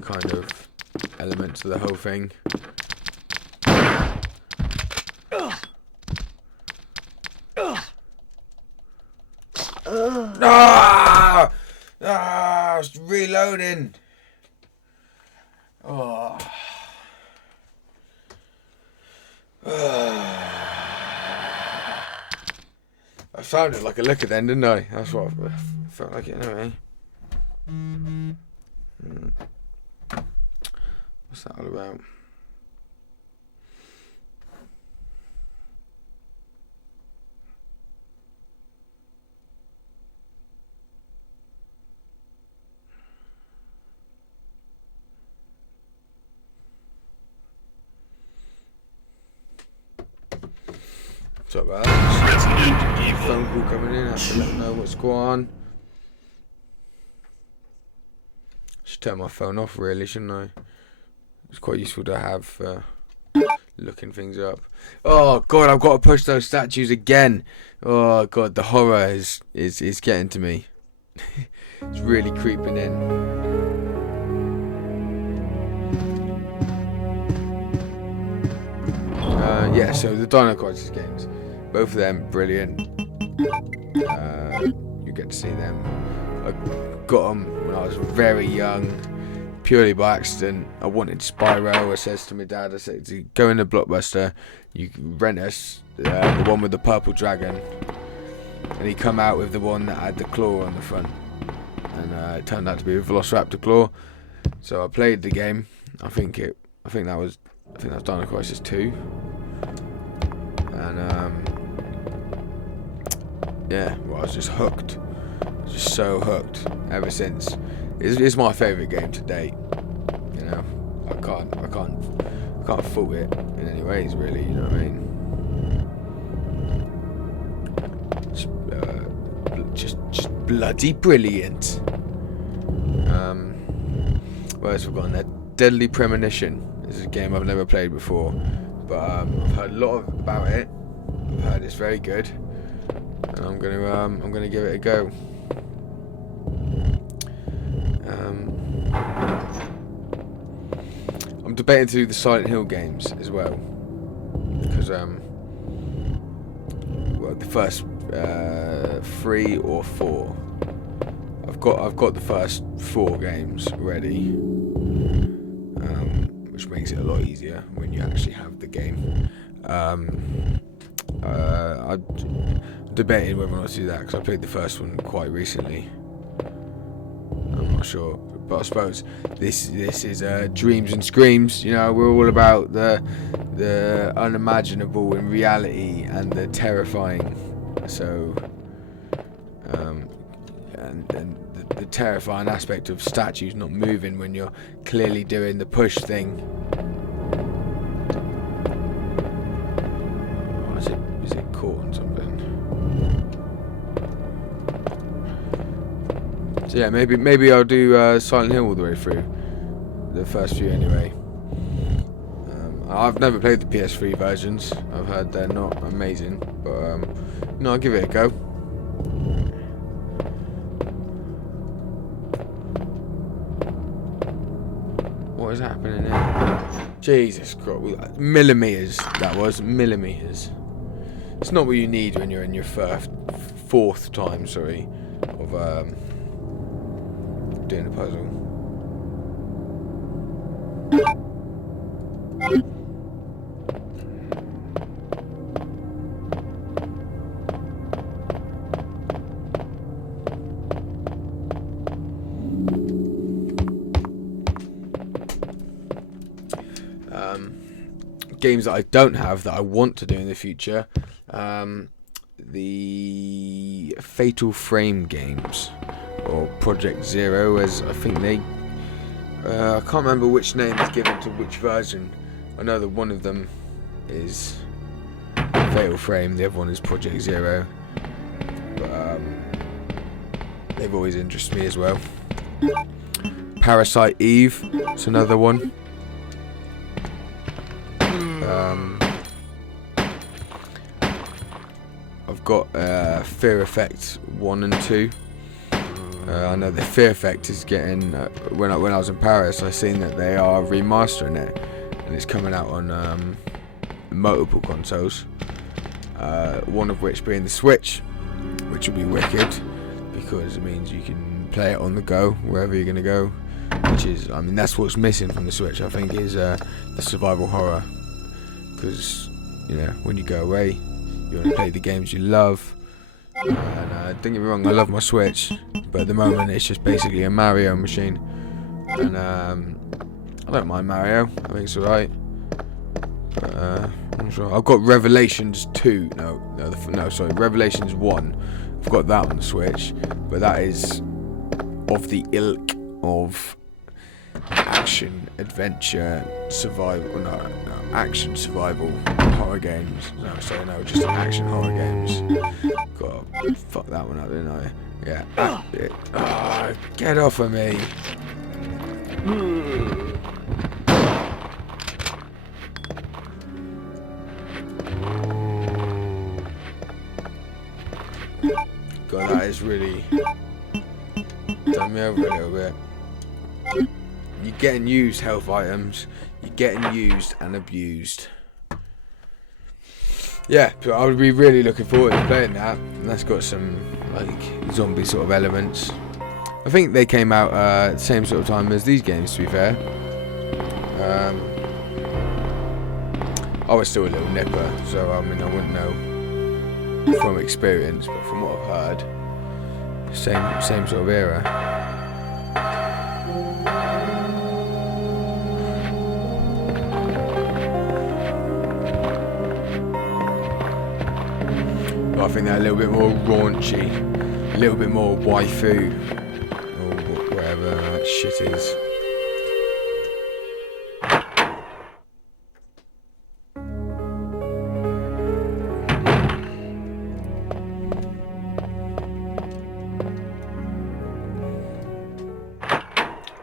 kind of element to the whole thing. It's reloading. Oh. I sounded like a liquor then, didn't I? That's what I felt like it anyway. What's that all about? Sorry about that. Phone call coming in. I have to let them know what's going on. Should turn my phone off, really, shouldn't I? It's quite useful to have looking things up. Oh god, I've got to push those statues again. Oh god, the horror is getting to me. It's really creeping in. Yeah, so the Dino Crisis games, both of them brilliant. You get to see them. I got them when I was very young, purely by accident. I wanted Spyro. I says to my dad, I said, to go in the Blockbuster, you can rent us the one with the purple dragon. And he come out with the one that had the claw on the front, and it turned out to be a Velociraptor claw. So I played the game. I think that was Dino Crisis 2. And I was just hooked. Just so hooked ever since. It's my favourite game to date. You know, I can't fault it in any ways, really. You know what I mean? Just bloody brilliant. What else have we got on there? Deadly Premonition. This is a game I've never played before, but I've heard a lot about it. I've heard it's very good, and I'm gonna give it a go. I'm debating to do the Silent Hill games as well, because well, the first 3 or 4. I've got the first 4 games ready, which makes it a lot easier when you actually have the game. I'm debating whether or not to do that because I played the first one quite recently. I'm not sure, but I suppose this is dreams and screams. You know, we're all about the unimaginable in reality and the terrifying. So, and the terrifying aspect of statues not moving when you're clearly doing the push thing. Oh, is it caught on something? So yeah, maybe I'll do Silent Hill all the way through, the first few anyway. I've never played the PS3 versions. I've heard they're not amazing, but no, I'll give it a go. What is happening here? Jesus Christ, millimeters. That was millimeters. It's not what you need when you're in your fourth time, sorry, of doing a puzzle. Games that I don't have that I want to do in the future, the Fatal Frame games, or Project Zero, as I think they I can't remember which name is given to which version. I know that one of them is Fatal Frame, the other one is Project Zero, but they've always interested me as well. Parasite Eve, it's another one. I've got Fear Effect 1 and 2. I know the Fear Effect is getting. When I was in Paris, I seen that they are remastering it, and it's coming out on multiple consoles. One of which being the Switch, which will be wicked because it means you can play it on the go wherever you're gonna go. Which is, I mean, that's what's missing from the Switch. I think is the survival horror. Because, you know, when you go away, you want to play the games you love. And don't get me wrong, I love my Switch, but at the moment it's just basically a Mario machine. And I don't mind Mario, I think it's alright. But I'm sure. I've got Revelations 2, sorry, Revelations 1. I've got that on the Switch, but that is of the ilk of action, adventure, survival, action, survival, horror games. Just action horror games. God, fuck that one up, didn't I? Yeah. Get off of me. God, that is really done me over a little bit. You're getting used health items. You're getting used and abused. Yeah, so I would be really looking forward to playing that. And that's got some like zombie sort of elements. I think they came out at the same sort of time as these games, to be fair. I was still a little nipper, so I mean I wouldn't know from experience, but from what I've heard, same sort of era. I think they're a little bit more raunchy, a little bit more waifu, or whatever that shit is.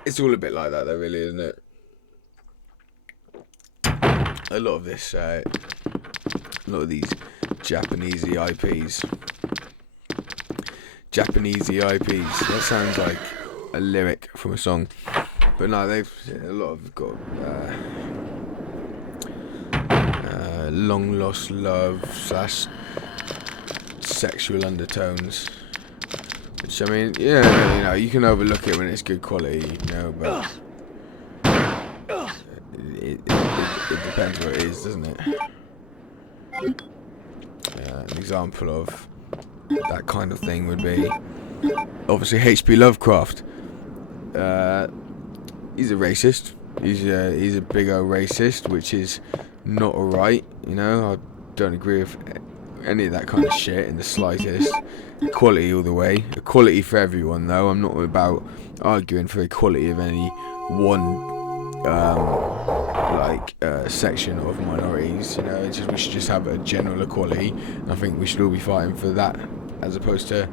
It's all a bit like that though, really, isn't it? a lot of this, a lot of these Japanese IPs. That sounds like a lyric from a song, but no, a lot of got long lost love / sexual undertones. Which I mean, yeah, you can overlook it when it's good quality, but it depends what it is, doesn't it? An example of that kind of thing would be obviously H.P. Lovecraft. He's a racist. He's a big old racist, which is not alright. I don't agree with any of that kind of shit in the slightest. Equality all the way. Equality for everyone, though. I'm not about arguing for equality of any one section of minorities. It's just, we should just have a general equality, and I think we should all be fighting for that, as opposed to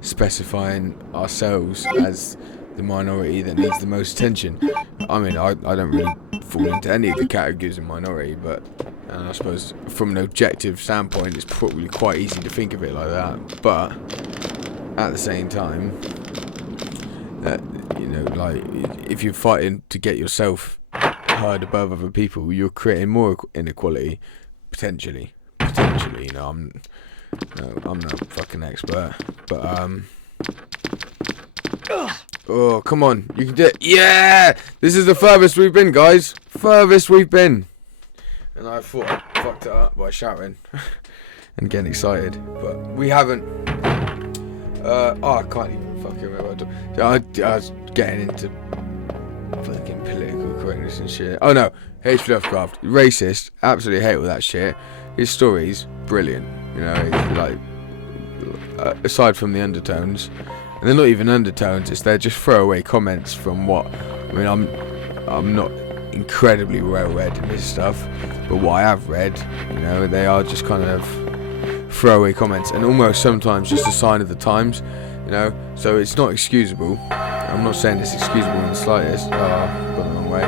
specifying ourselves as the minority that needs the most attention. I mean, I don't really fall into any of the categories of minority, but I suppose from an objective standpoint, it's probably quite easy to think of it like that. But at the same time, that if you're fighting to get yourself heard above other people, you're creating more inequality potentially. I'm no fucking expert, but oh, come on, you can do it. Yeah, this is the furthest we've been, guys. Furthest we've been. And I thought I fucked it up by shouting and getting excited, but we haven't. I can't even fucking remember. I was getting into fucking political correctness and shit. Oh no, H.P. Lovecraft, racist. Absolutely hate all that shit. His stories, brilliant. It's like, aside from the undertones, and they're not even undertones. They're just throwaway comments from what. I mean, I'm not incredibly well read in this stuff, but what I have read, they are just kind of throwaway comments, and almost sometimes just a sign of the times, so it's not excusable. I'm not saying it's excusable in the slightest. I've gone the wrong way.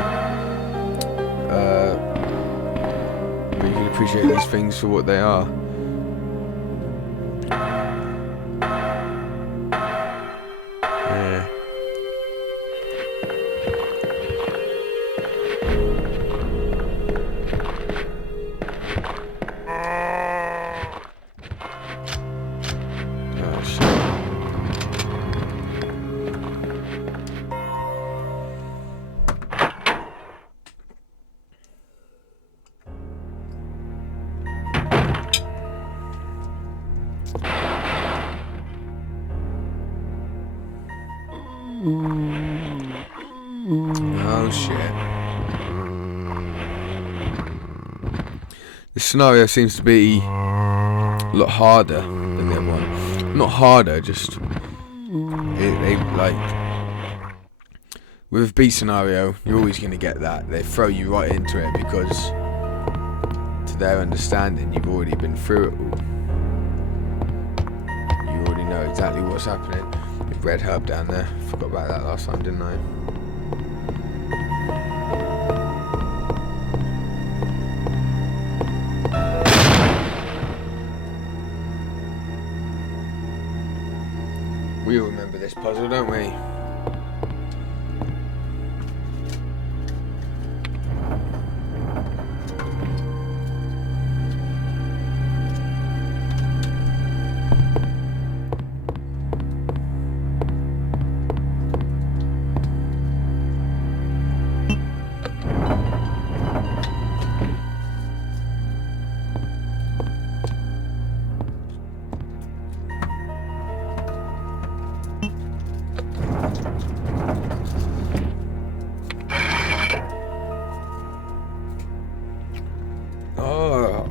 But you can appreciate these things for what they are. Oh shit. This scenario seems to be a lot harder than the other one. Not harder, just with a B scenario, you're always going to get that. They throw you right into it because, to their understanding, you've already been through it all. You already know exactly what's happening. With Red Herb down there. Forgot about that last time, didn't I? We all remember this puzzle, don't we?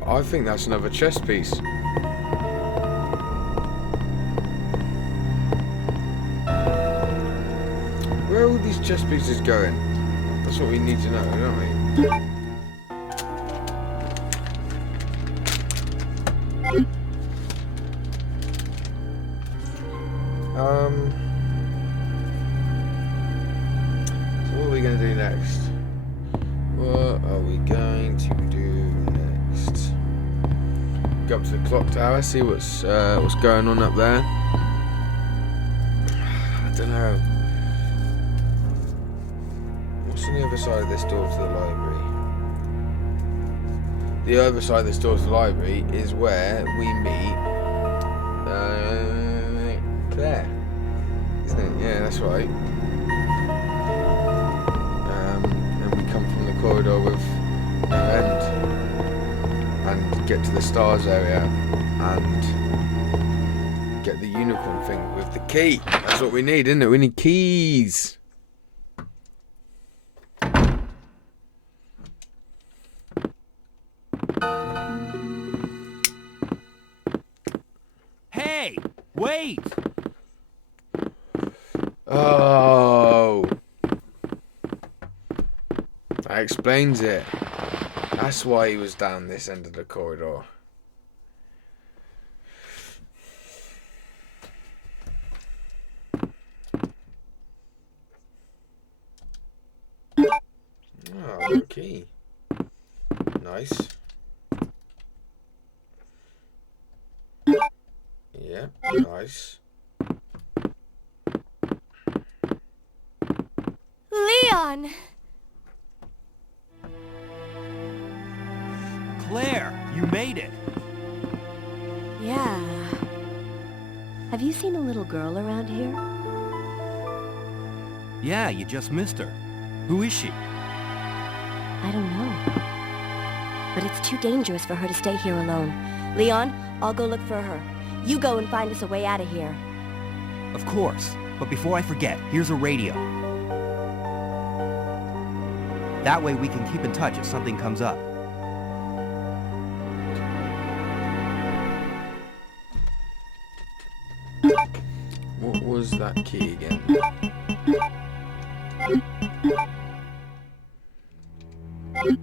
I think that's another chess piece. Where are all these chess pieces going? That's what we need to know, don't we? So what are we going to do now? next? What are we going to do next? Go up to the clock tower, see what's going on up there. I don't know. What's on the other side of this door to the library? The other side of this door to the library is where we meet Claire, isn't it? Yeah, that's right. And we come from the corridor with no end and get to the stars area and get the unicorn thing with the key. That's what we need, isn't it? We need keys. Hey, wait! Oh, that explains it. That's why he was down this end of the corridor. Oh, okay. Nice. Yeah, nice. Leon! Claire, you made it! Yeah. Have you seen a little girl around here? Yeah, you just missed her. Who is she? I don't know. But it's too dangerous for her to stay here alone. Leon, I'll go look for her. You go and find us a way out of here. Of course. But before I forget, here's a radio. That way we can keep in touch if something comes up. What was that key again?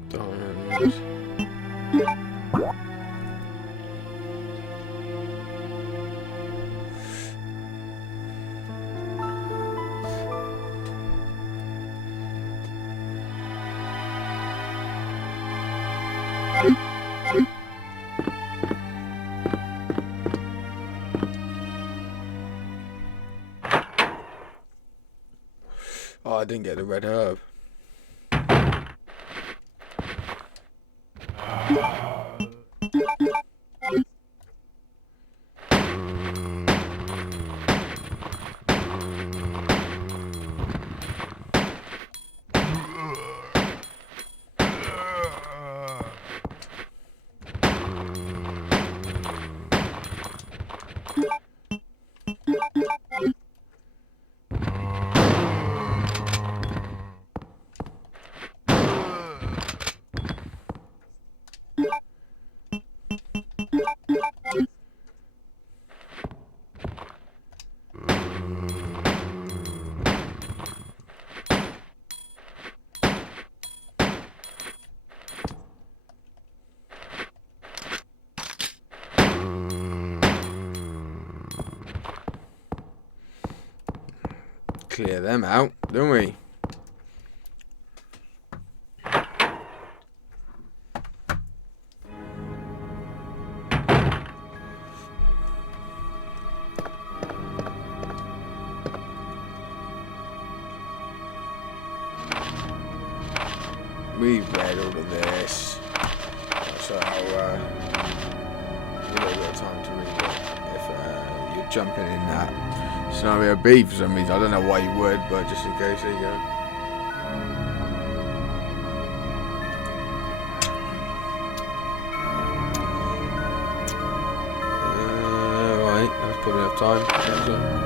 Diamond. Oh, I didn't get the red herb. Clear them out, don't we? We've read all of this, so a little bit of time to read it if you're jumping in that scenario B for some reason. I don't know why you would, but just in case, there you go. Right, that's probably enough time. Excellent.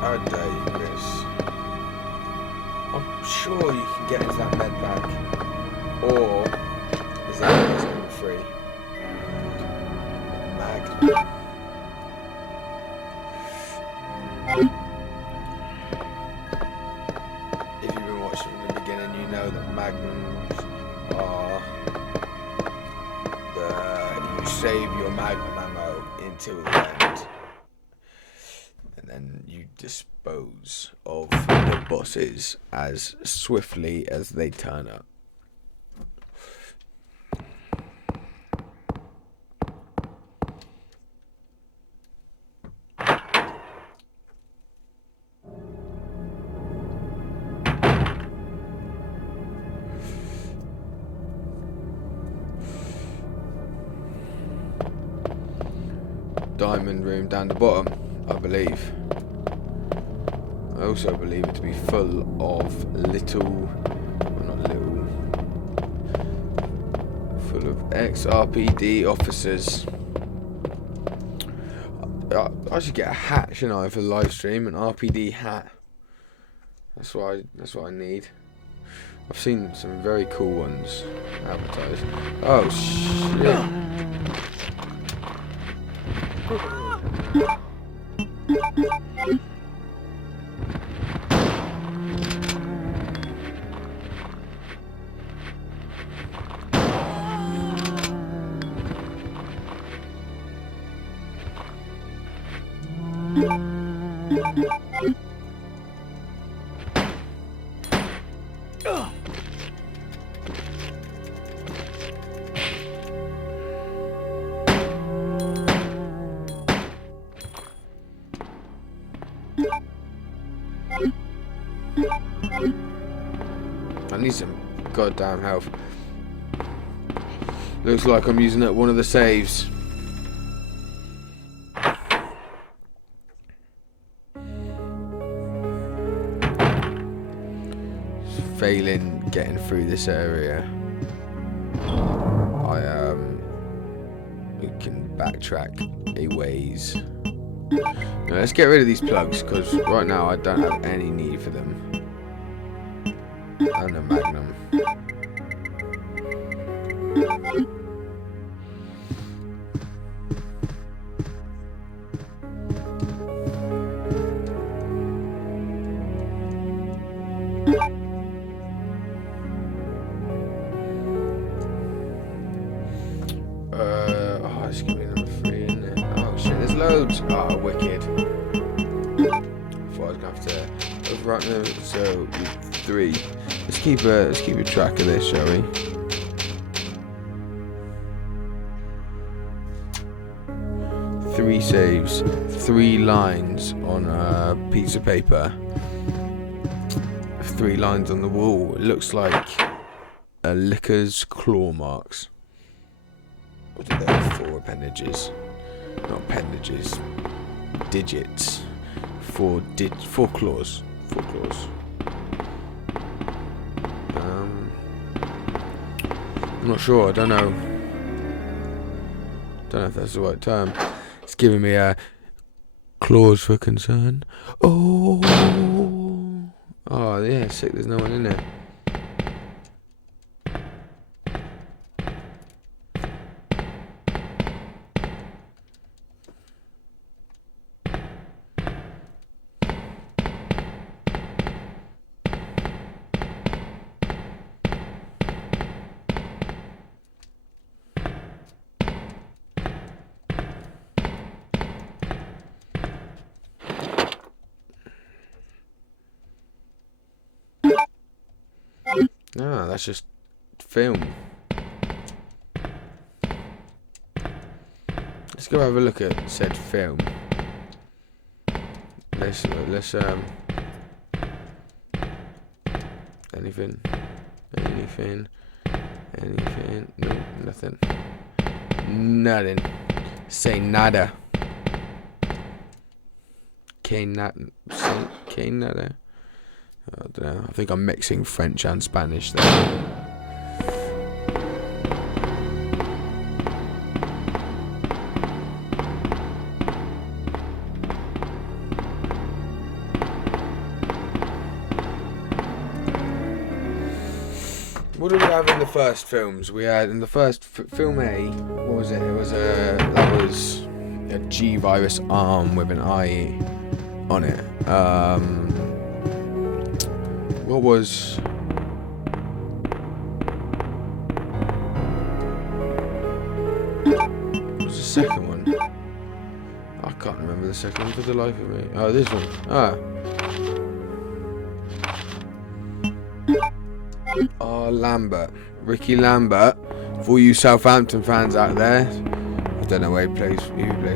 How dare you, miss? I'm sure you can get into that med pack. Or is that number 3? Magnum. If you've been watching from the beginning, you know that magnums are you save your magnum ammo until the end, and then you dispose of the bosses as swiftly as they turn up. Diamond room down the bottom, I believe. I also believe it to be full of full of ex-RPD officers. I should get a hat, shouldn't I, for the live stream, an RPD hat. That's what I need. I've seen some very cool ones advertised. Oh shit. I need some goddamn health. Looks like I'm using up one of the saves. Failing getting through this area. We can backtrack a ways. Now let's get rid of these plugs, because right now I don't have any need for them. And a magnum. Oh, it's gonna be number 3, isn't it? Oh shit, there's loads. Oh, wicked. I thought I was gonna have to overwrite them. So 3. Let's keep a track of this, shall we? Three saves, 3 lines on a piece of paper, 3 lines on the wall. It looks like a licker's claw marks. What are they? 4 appendages, not appendages, digits. 4 claws. 4 claws. I'm not sure. I don't know. Don't know if that's the right term. It's giving me a clause for concern. Oh yeah, sick. There's no one in there. No, that's just film. Let's go have a look at said film. Let's anything. No, nothing. Nothing. Say nada. Que nada. I don't know. I think I'm mixing French and Spanish there. What did we have in the first films? We had in the first film A. What was it? It was that was a G virus arm with an eye on it. What was? What was the second one? I can't remember the second one for the life of me. Oh, this one. Oh, Lambert. Ricky Lambert. For you Southampton fans out there. I don't know where he plays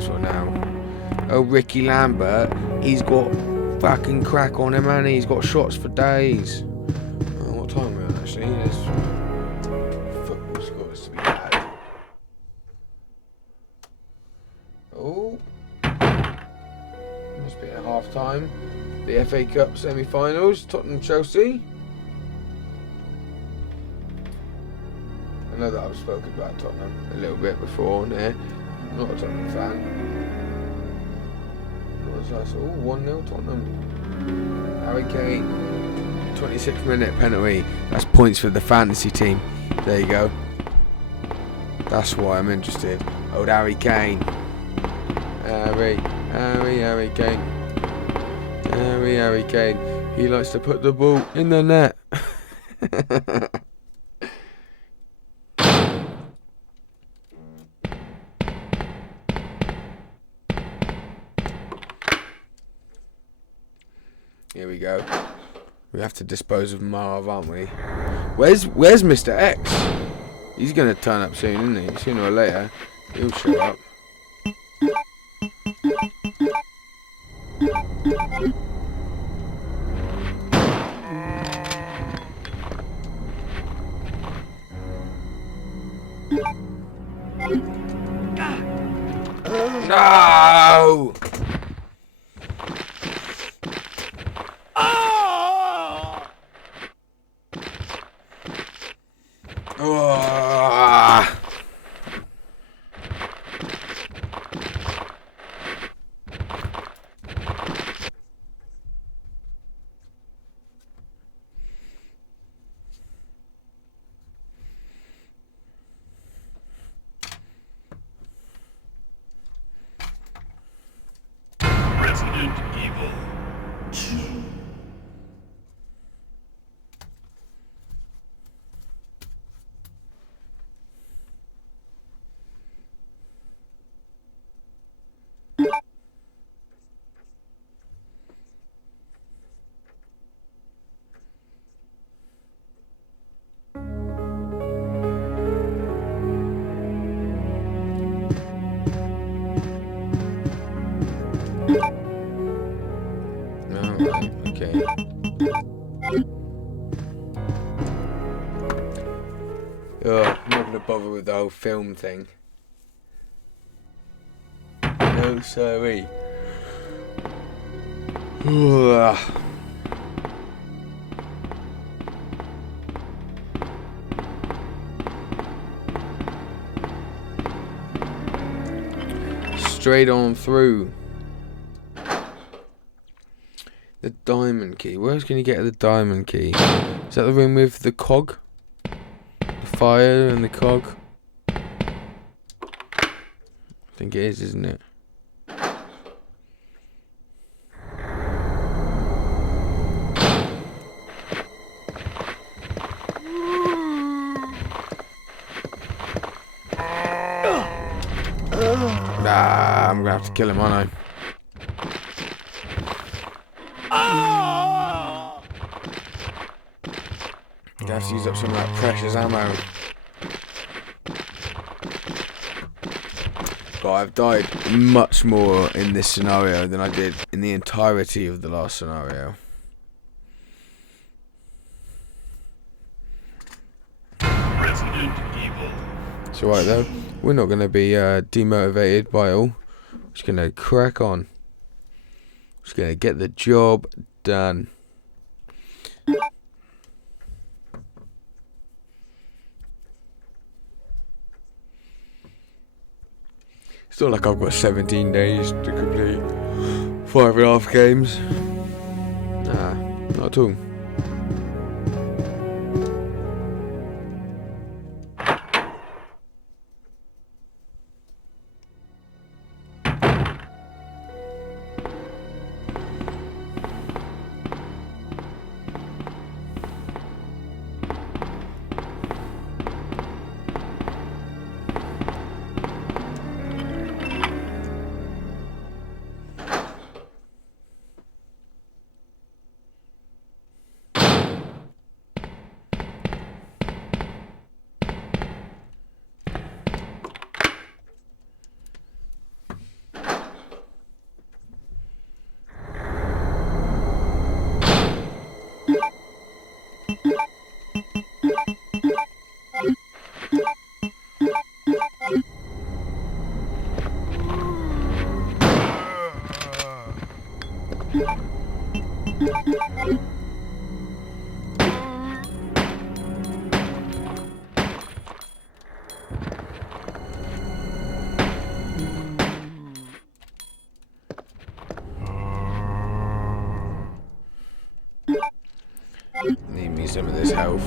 for now. Oh, Ricky Lambert. He's got fucking crack on him, man. He's got shots for days. Oh, what time are we on, actually? This football score is to be bad. Oh. Must be at half time. The FA Cup semi-finals. Tottenham-Chelsea. I know that I've spoken about Tottenham a little bit before on here. I'm not a Tottenham fan. Oh, 1-0 Tottenham. Harry Kane. 26th minute penalty. That's points for the fantasy team. There you go. That's why I'm interested. Old Harry Kane. Harry Kane. Harry Kane. He likes to put the ball in the net. Here we go. We have to dispose of Marv, aren't we? Where's Mr. X? He's gonna turn up soon, isn't he? Sooner or later, he'll show up. No! Oh. Resident Evil 2. Okay. I'm not gonna bother with the whole film thing. No, sorry. Straight on through. The diamond key. Where else can you get the diamond key? Is that the room with the cog? The fire and the cog? I think it is, isn't it? Nah, I'm gonna have to kill him, aren't I? Gonna have to use up some of that precious ammo. But I've died much more in this scenario than I did in the entirety of the last scenario. Resident Evil. It's alright though. We're not going to be demotivated by it all. We're just going to crack on. Just going to get the job done. It's not like I've got 17 days to complete 5.5 games. Nah, not at all. Need me some of this health.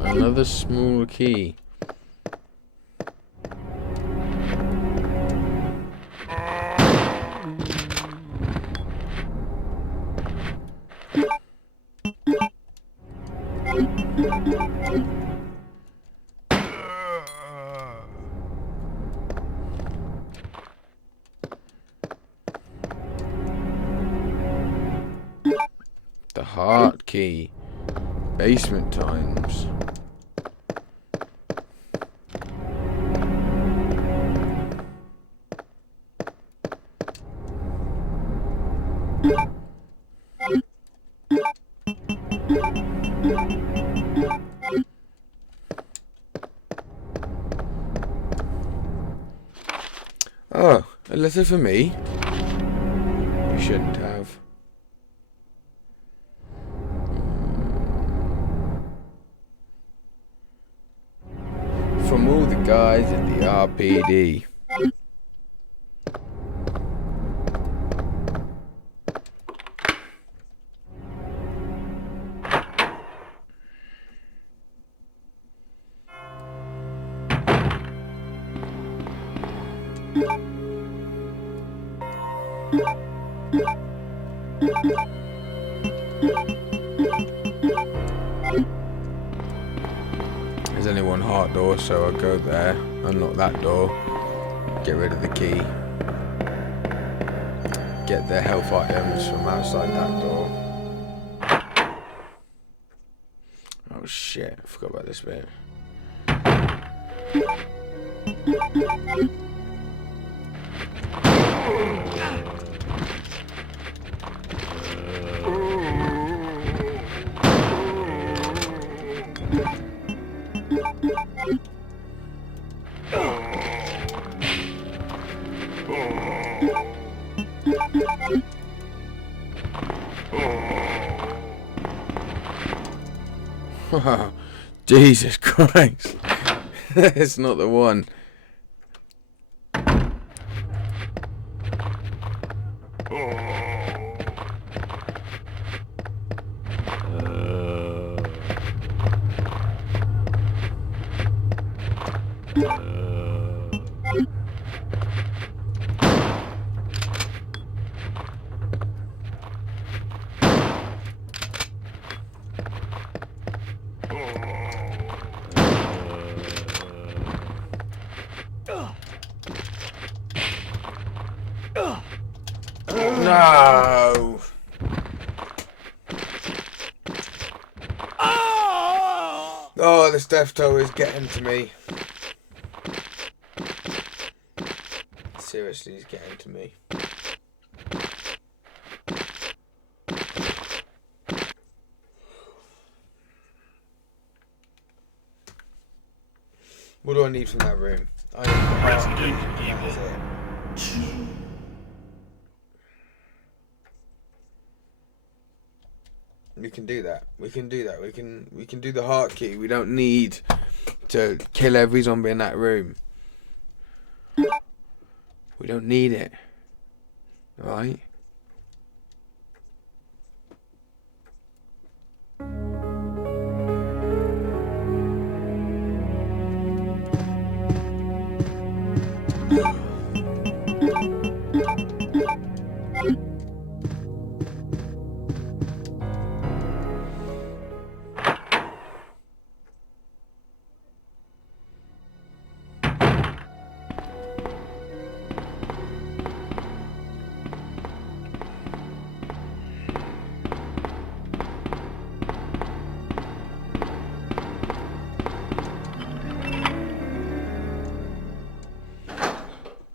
Another small key. The heart key. Basement times. Oh, a letter for me? You shouldn't have. From all the guys at the RPD. There's only one heart door, so I'll go there, unlock that door, get rid of the key, get the health items from outside that door. Oh shit, I forgot about this bit. Jesus Christ. It's not the one. No. Oh, this death toll is getting to me. Seriously, he's getting to me. What do I need from that room? I need the heart key. That is it. We can do that. We can do that. We can do the heart key. We don't need to kill every zombie in that room. We don't need it. Right?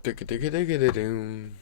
Digga-digga-digga-da-doom.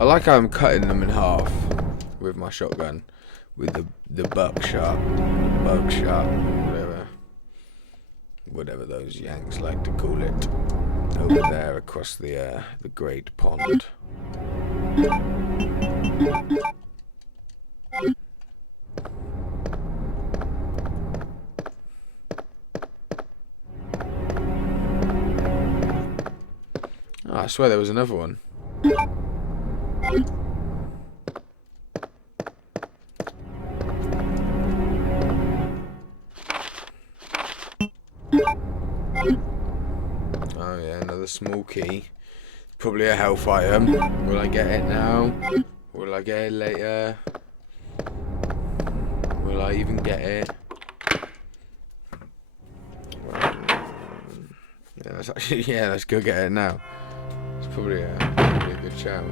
I like how I'm cutting them in half with my shotgun, with the buckshot, whatever those Yanks like to call it, over there across the Great Pond. Oh, I swear there was another one. Oh yeah, another small key. Probably a health item. Will I get it now? Will I get it later? Will I even get it? Yeah, that's actually, yeah, let's go get it now. It's probably a good shout.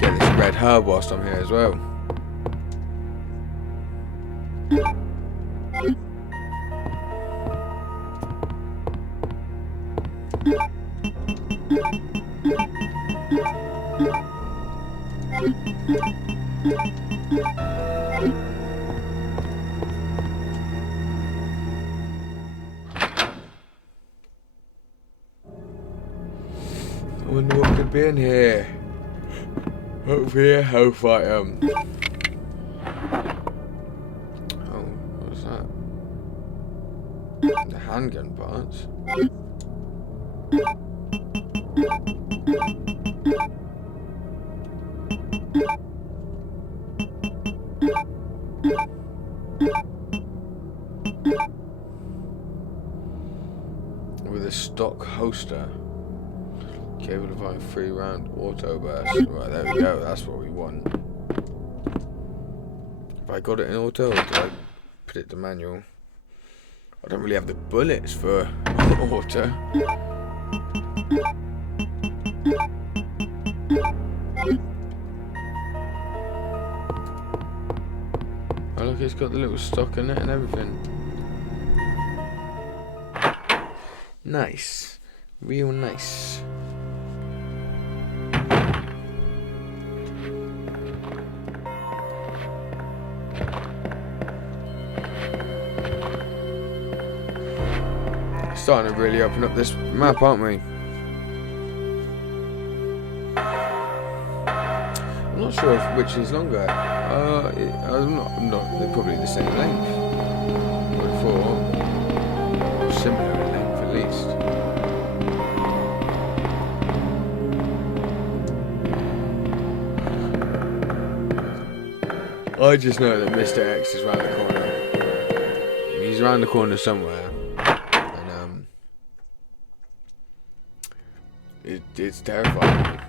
Get this red herb whilst I'm here as well. I wonder what could be in here. Hopefully a health item. Oh, what was that? The handgun parts. With a stock holster. Capable of firing 3-round auto burst. Right, there we go. That's what we want. Have I got it in auto or did I put it to manual? I don't really have the bullets for auto. Oh look, it's got the little stock in it and everything. Nice. Real nice. Starting to really open up this map, aren't we? I'm not sure which is longer. I'm not. They're probably the same length. Or similar in length at least. I just know that Mr. X is around the corner. He's around the corner somewhere, and it's terrifying.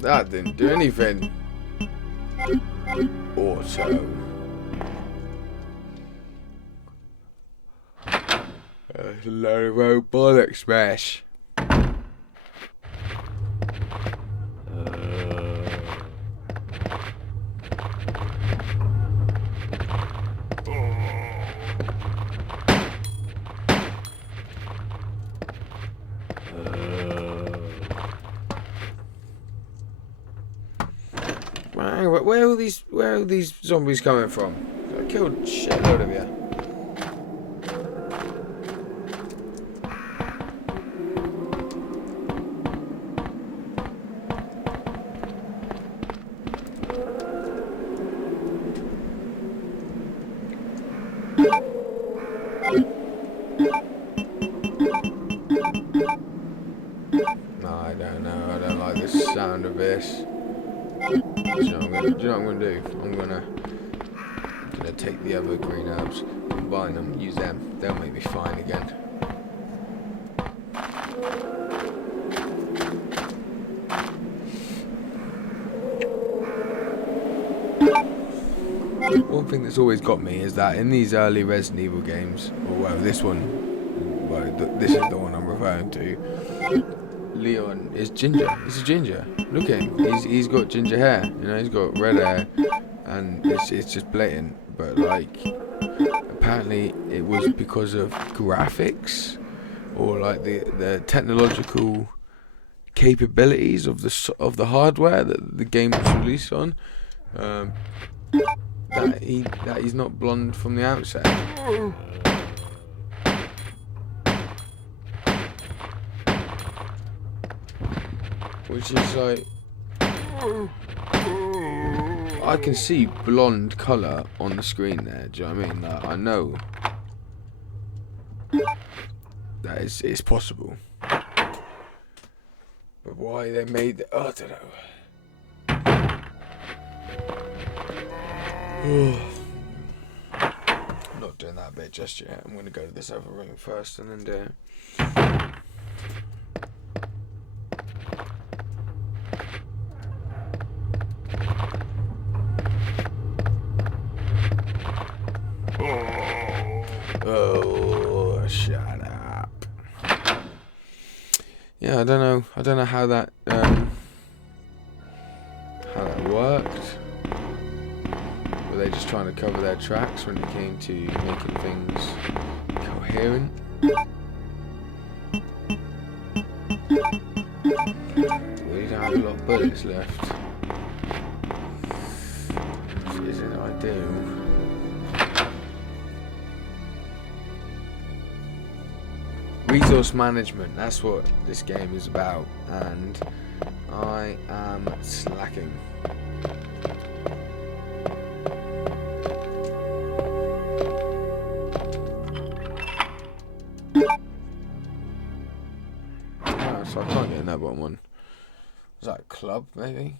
That didn't do anything. Auto. That's a load of old bollocks smash. Where are these zombies coming from? I killed a shitload of you. No, I don't know. I don't like the sound of this. Do you know what I'm gonna do? I'm gonna take the other green herbs, combine them, use them. They'll make me fine again. One thing that's always got me is that in these early Resident Evil games, this is the one I'm referring to. Leon is ginger. He's a ginger. Look at him. He's got ginger hair. You know, he's got red hair, and it's just blatant. But like, apparently it was because of graphics, or like the technological capabilities of the hardware that the game was released on. That he's not blonde from the outset. Which is like, I can see blonde colour on the screen there. Do you know what I mean? Like, I know that it's possible, but why they made I don't know. I'm not doing that bit just yet. I'm gonna go to this other room first and then do it. Oh, shut up. Yeah, I don't know how that worked. Were they just trying to cover their tracks when it came to making things coherent? We don't have a lot of bullets left, which isn't ideal. Resource management, that's what this game is about, and I am slacking. Oh, so I can't get another one. Was that a club, maybe?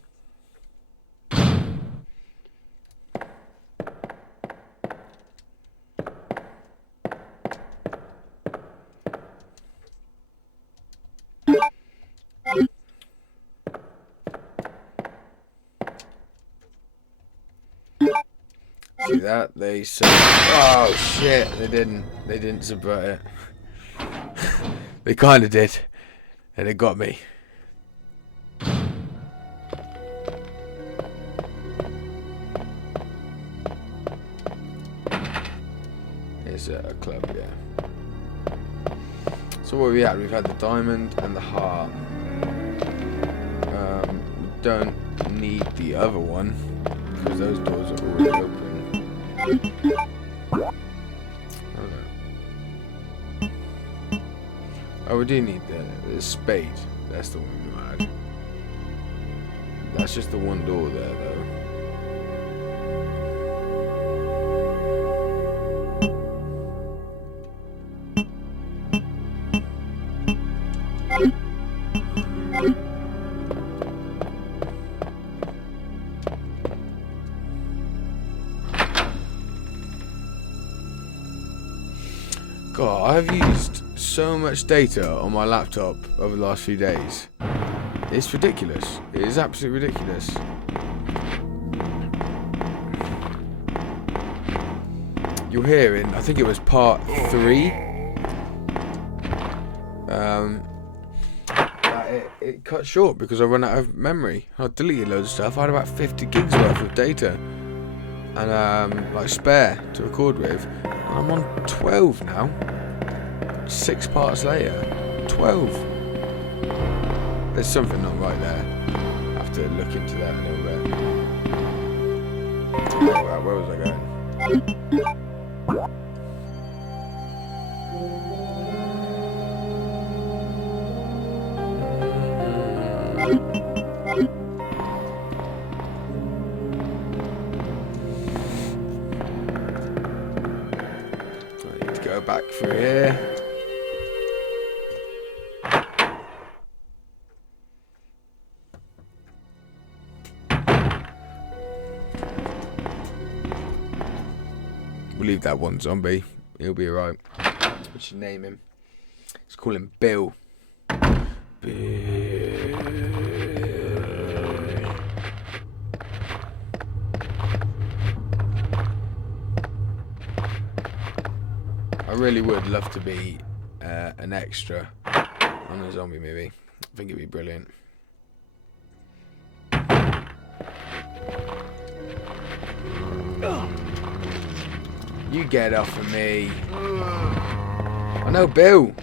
See that? They said, oh shit, they didn't subvert it. They kinda did. And it got me. It's a club, yeah. So what have we had? We've had the diamond and the heart. We don't need the other one because those doors are already open. Oh, we do need the spade. That's the one we had. That's just the one door there, though. God, I've used so much data on my laptop over the last few days. It's ridiculous. It is absolutely ridiculous. You'll hear in, I think it was part 3. It cut short because I ran out of memory. I deleted loads of stuff. I had about 50 gigs worth of data and like spare to record with. I'm on 12 now. 6 parts later. 12. There's something not right there. I have to look into that a little bit. Where was I going? I need to go back through here. We'll leave that one zombie. He'll be alright. We should name him. Let's call him Bill. Bill. I really would love to be an extra on a zombie movie. I think it'd be brilliant. You get off of me. I know, Bill.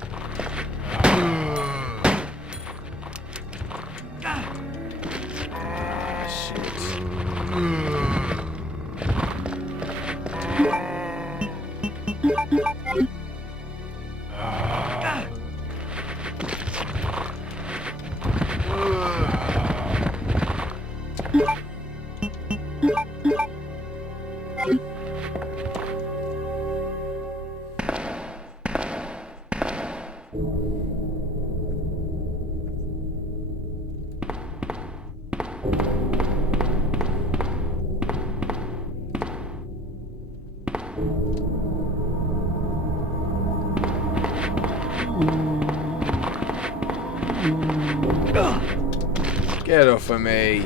Get off of me.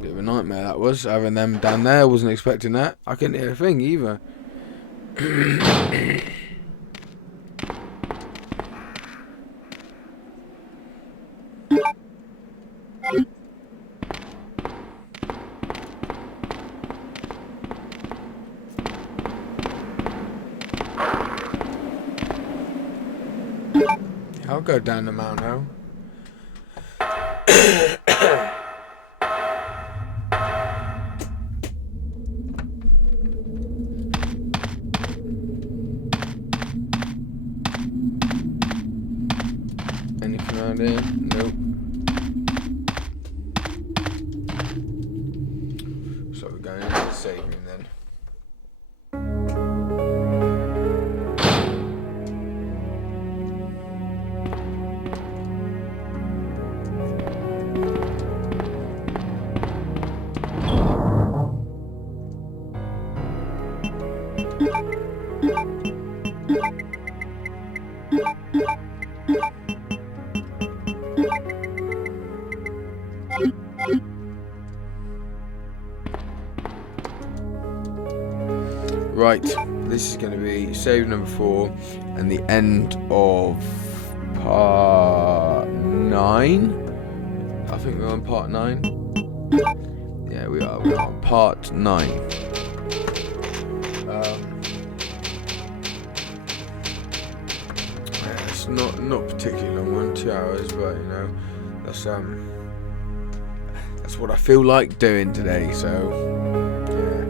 Bit of a nightmare that was, having them down there. I wasn't expecting that. I couldn't hear a thing either. I'll go down the Mount Ho. Anything around here? Nope. So we're going into the save room then. Right, this is going to be save number 4 and the end of part 9. I think we're on part 9. Yeah, we are. We're on part 9. it's not particularly long one, 2 hours, but you know, that's what I feel like doing today. So yeah.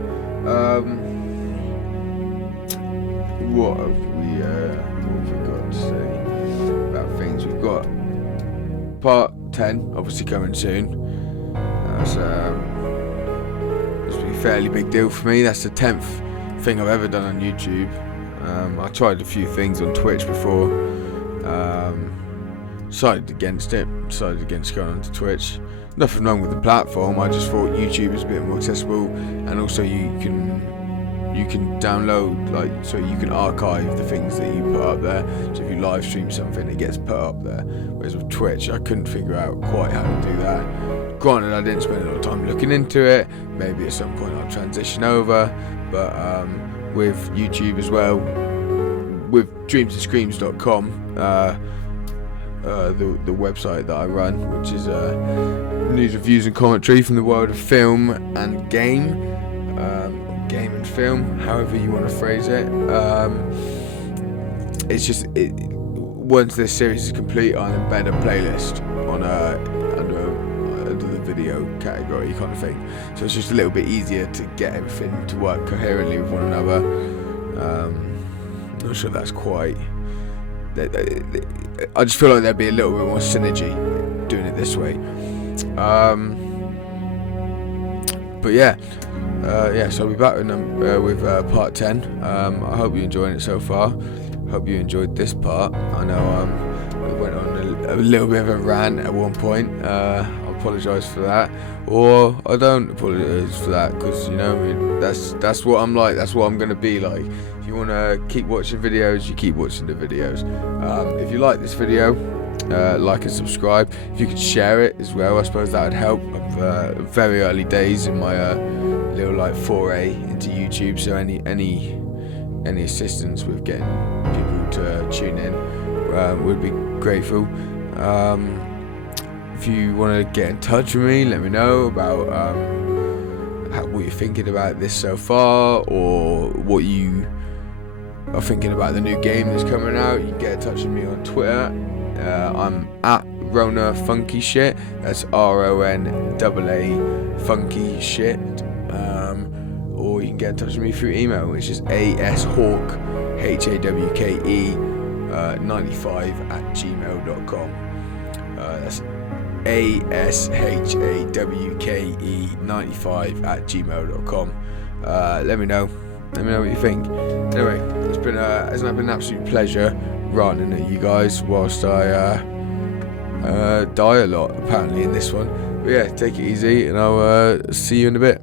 What have we got to say about things? We've got part 10 obviously coming soon. That's it's a fairly big deal for me. That's the 10th thing I've ever done on YouTube. I tried a few things on Twitch before. Decided against going onto Twitch. Nothing wrong with the platform. I just thought YouTube is a bit more accessible, and also you can download, like, so you can archive the things that you put up there. So if you live stream something, it gets put up there. Whereas with Twitch, I couldn't figure out quite how to do that. Granted, I didn't spend a lot of time looking into it. Maybe at some point I'll transition over. But with YouTube as well, with dreamsandscreams.com, the website that I run, which is news, reviews and commentary from the world of film and game. Game and film, however you want to phrase it. It's just once this series is complete, I'll embed a playlist on under the video category kind of thing. So it's just a little bit easier to get everything to work coherently with one another. Not sure that's quite. I just feel like there'd be a little bit more synergy doing it this way. But yeah. So I'll be back with part 10. I hope you're enjoying it so far. Hope you enjoyed this part. I know I went on a little bit of a rant at one point. I apologise for that, or I don't apologise for that, because you know, that's what I'm like. That's what I'm gonna be like. If you want to keep watching videos, you keep watching the videos. If you like this video, like and subscribe. If you could share it as well, I suppose that would help. I'm very early days in my little like foray into YouTube, so any assistance with getting people to tune in would be grateful. If you want to get in touch with me, let me know about what you're thinking about this so far, or what you are thinking about the new game that's coming out. You can get in touch with me on Twitter. I'm at Rona Funky Shit. That's RONAA Funky Shit. Or you can get in touch with me through email, which is ashawke, HAWKE 95@gmail.com. That's ASHAWKE 95@gmail.com. Let me know what you think. Anyway, it's been an absolute pleasure ranting at you guys whilst I die a lot apparently in this one. But yeah, take it easy, and I'll see you in a bit.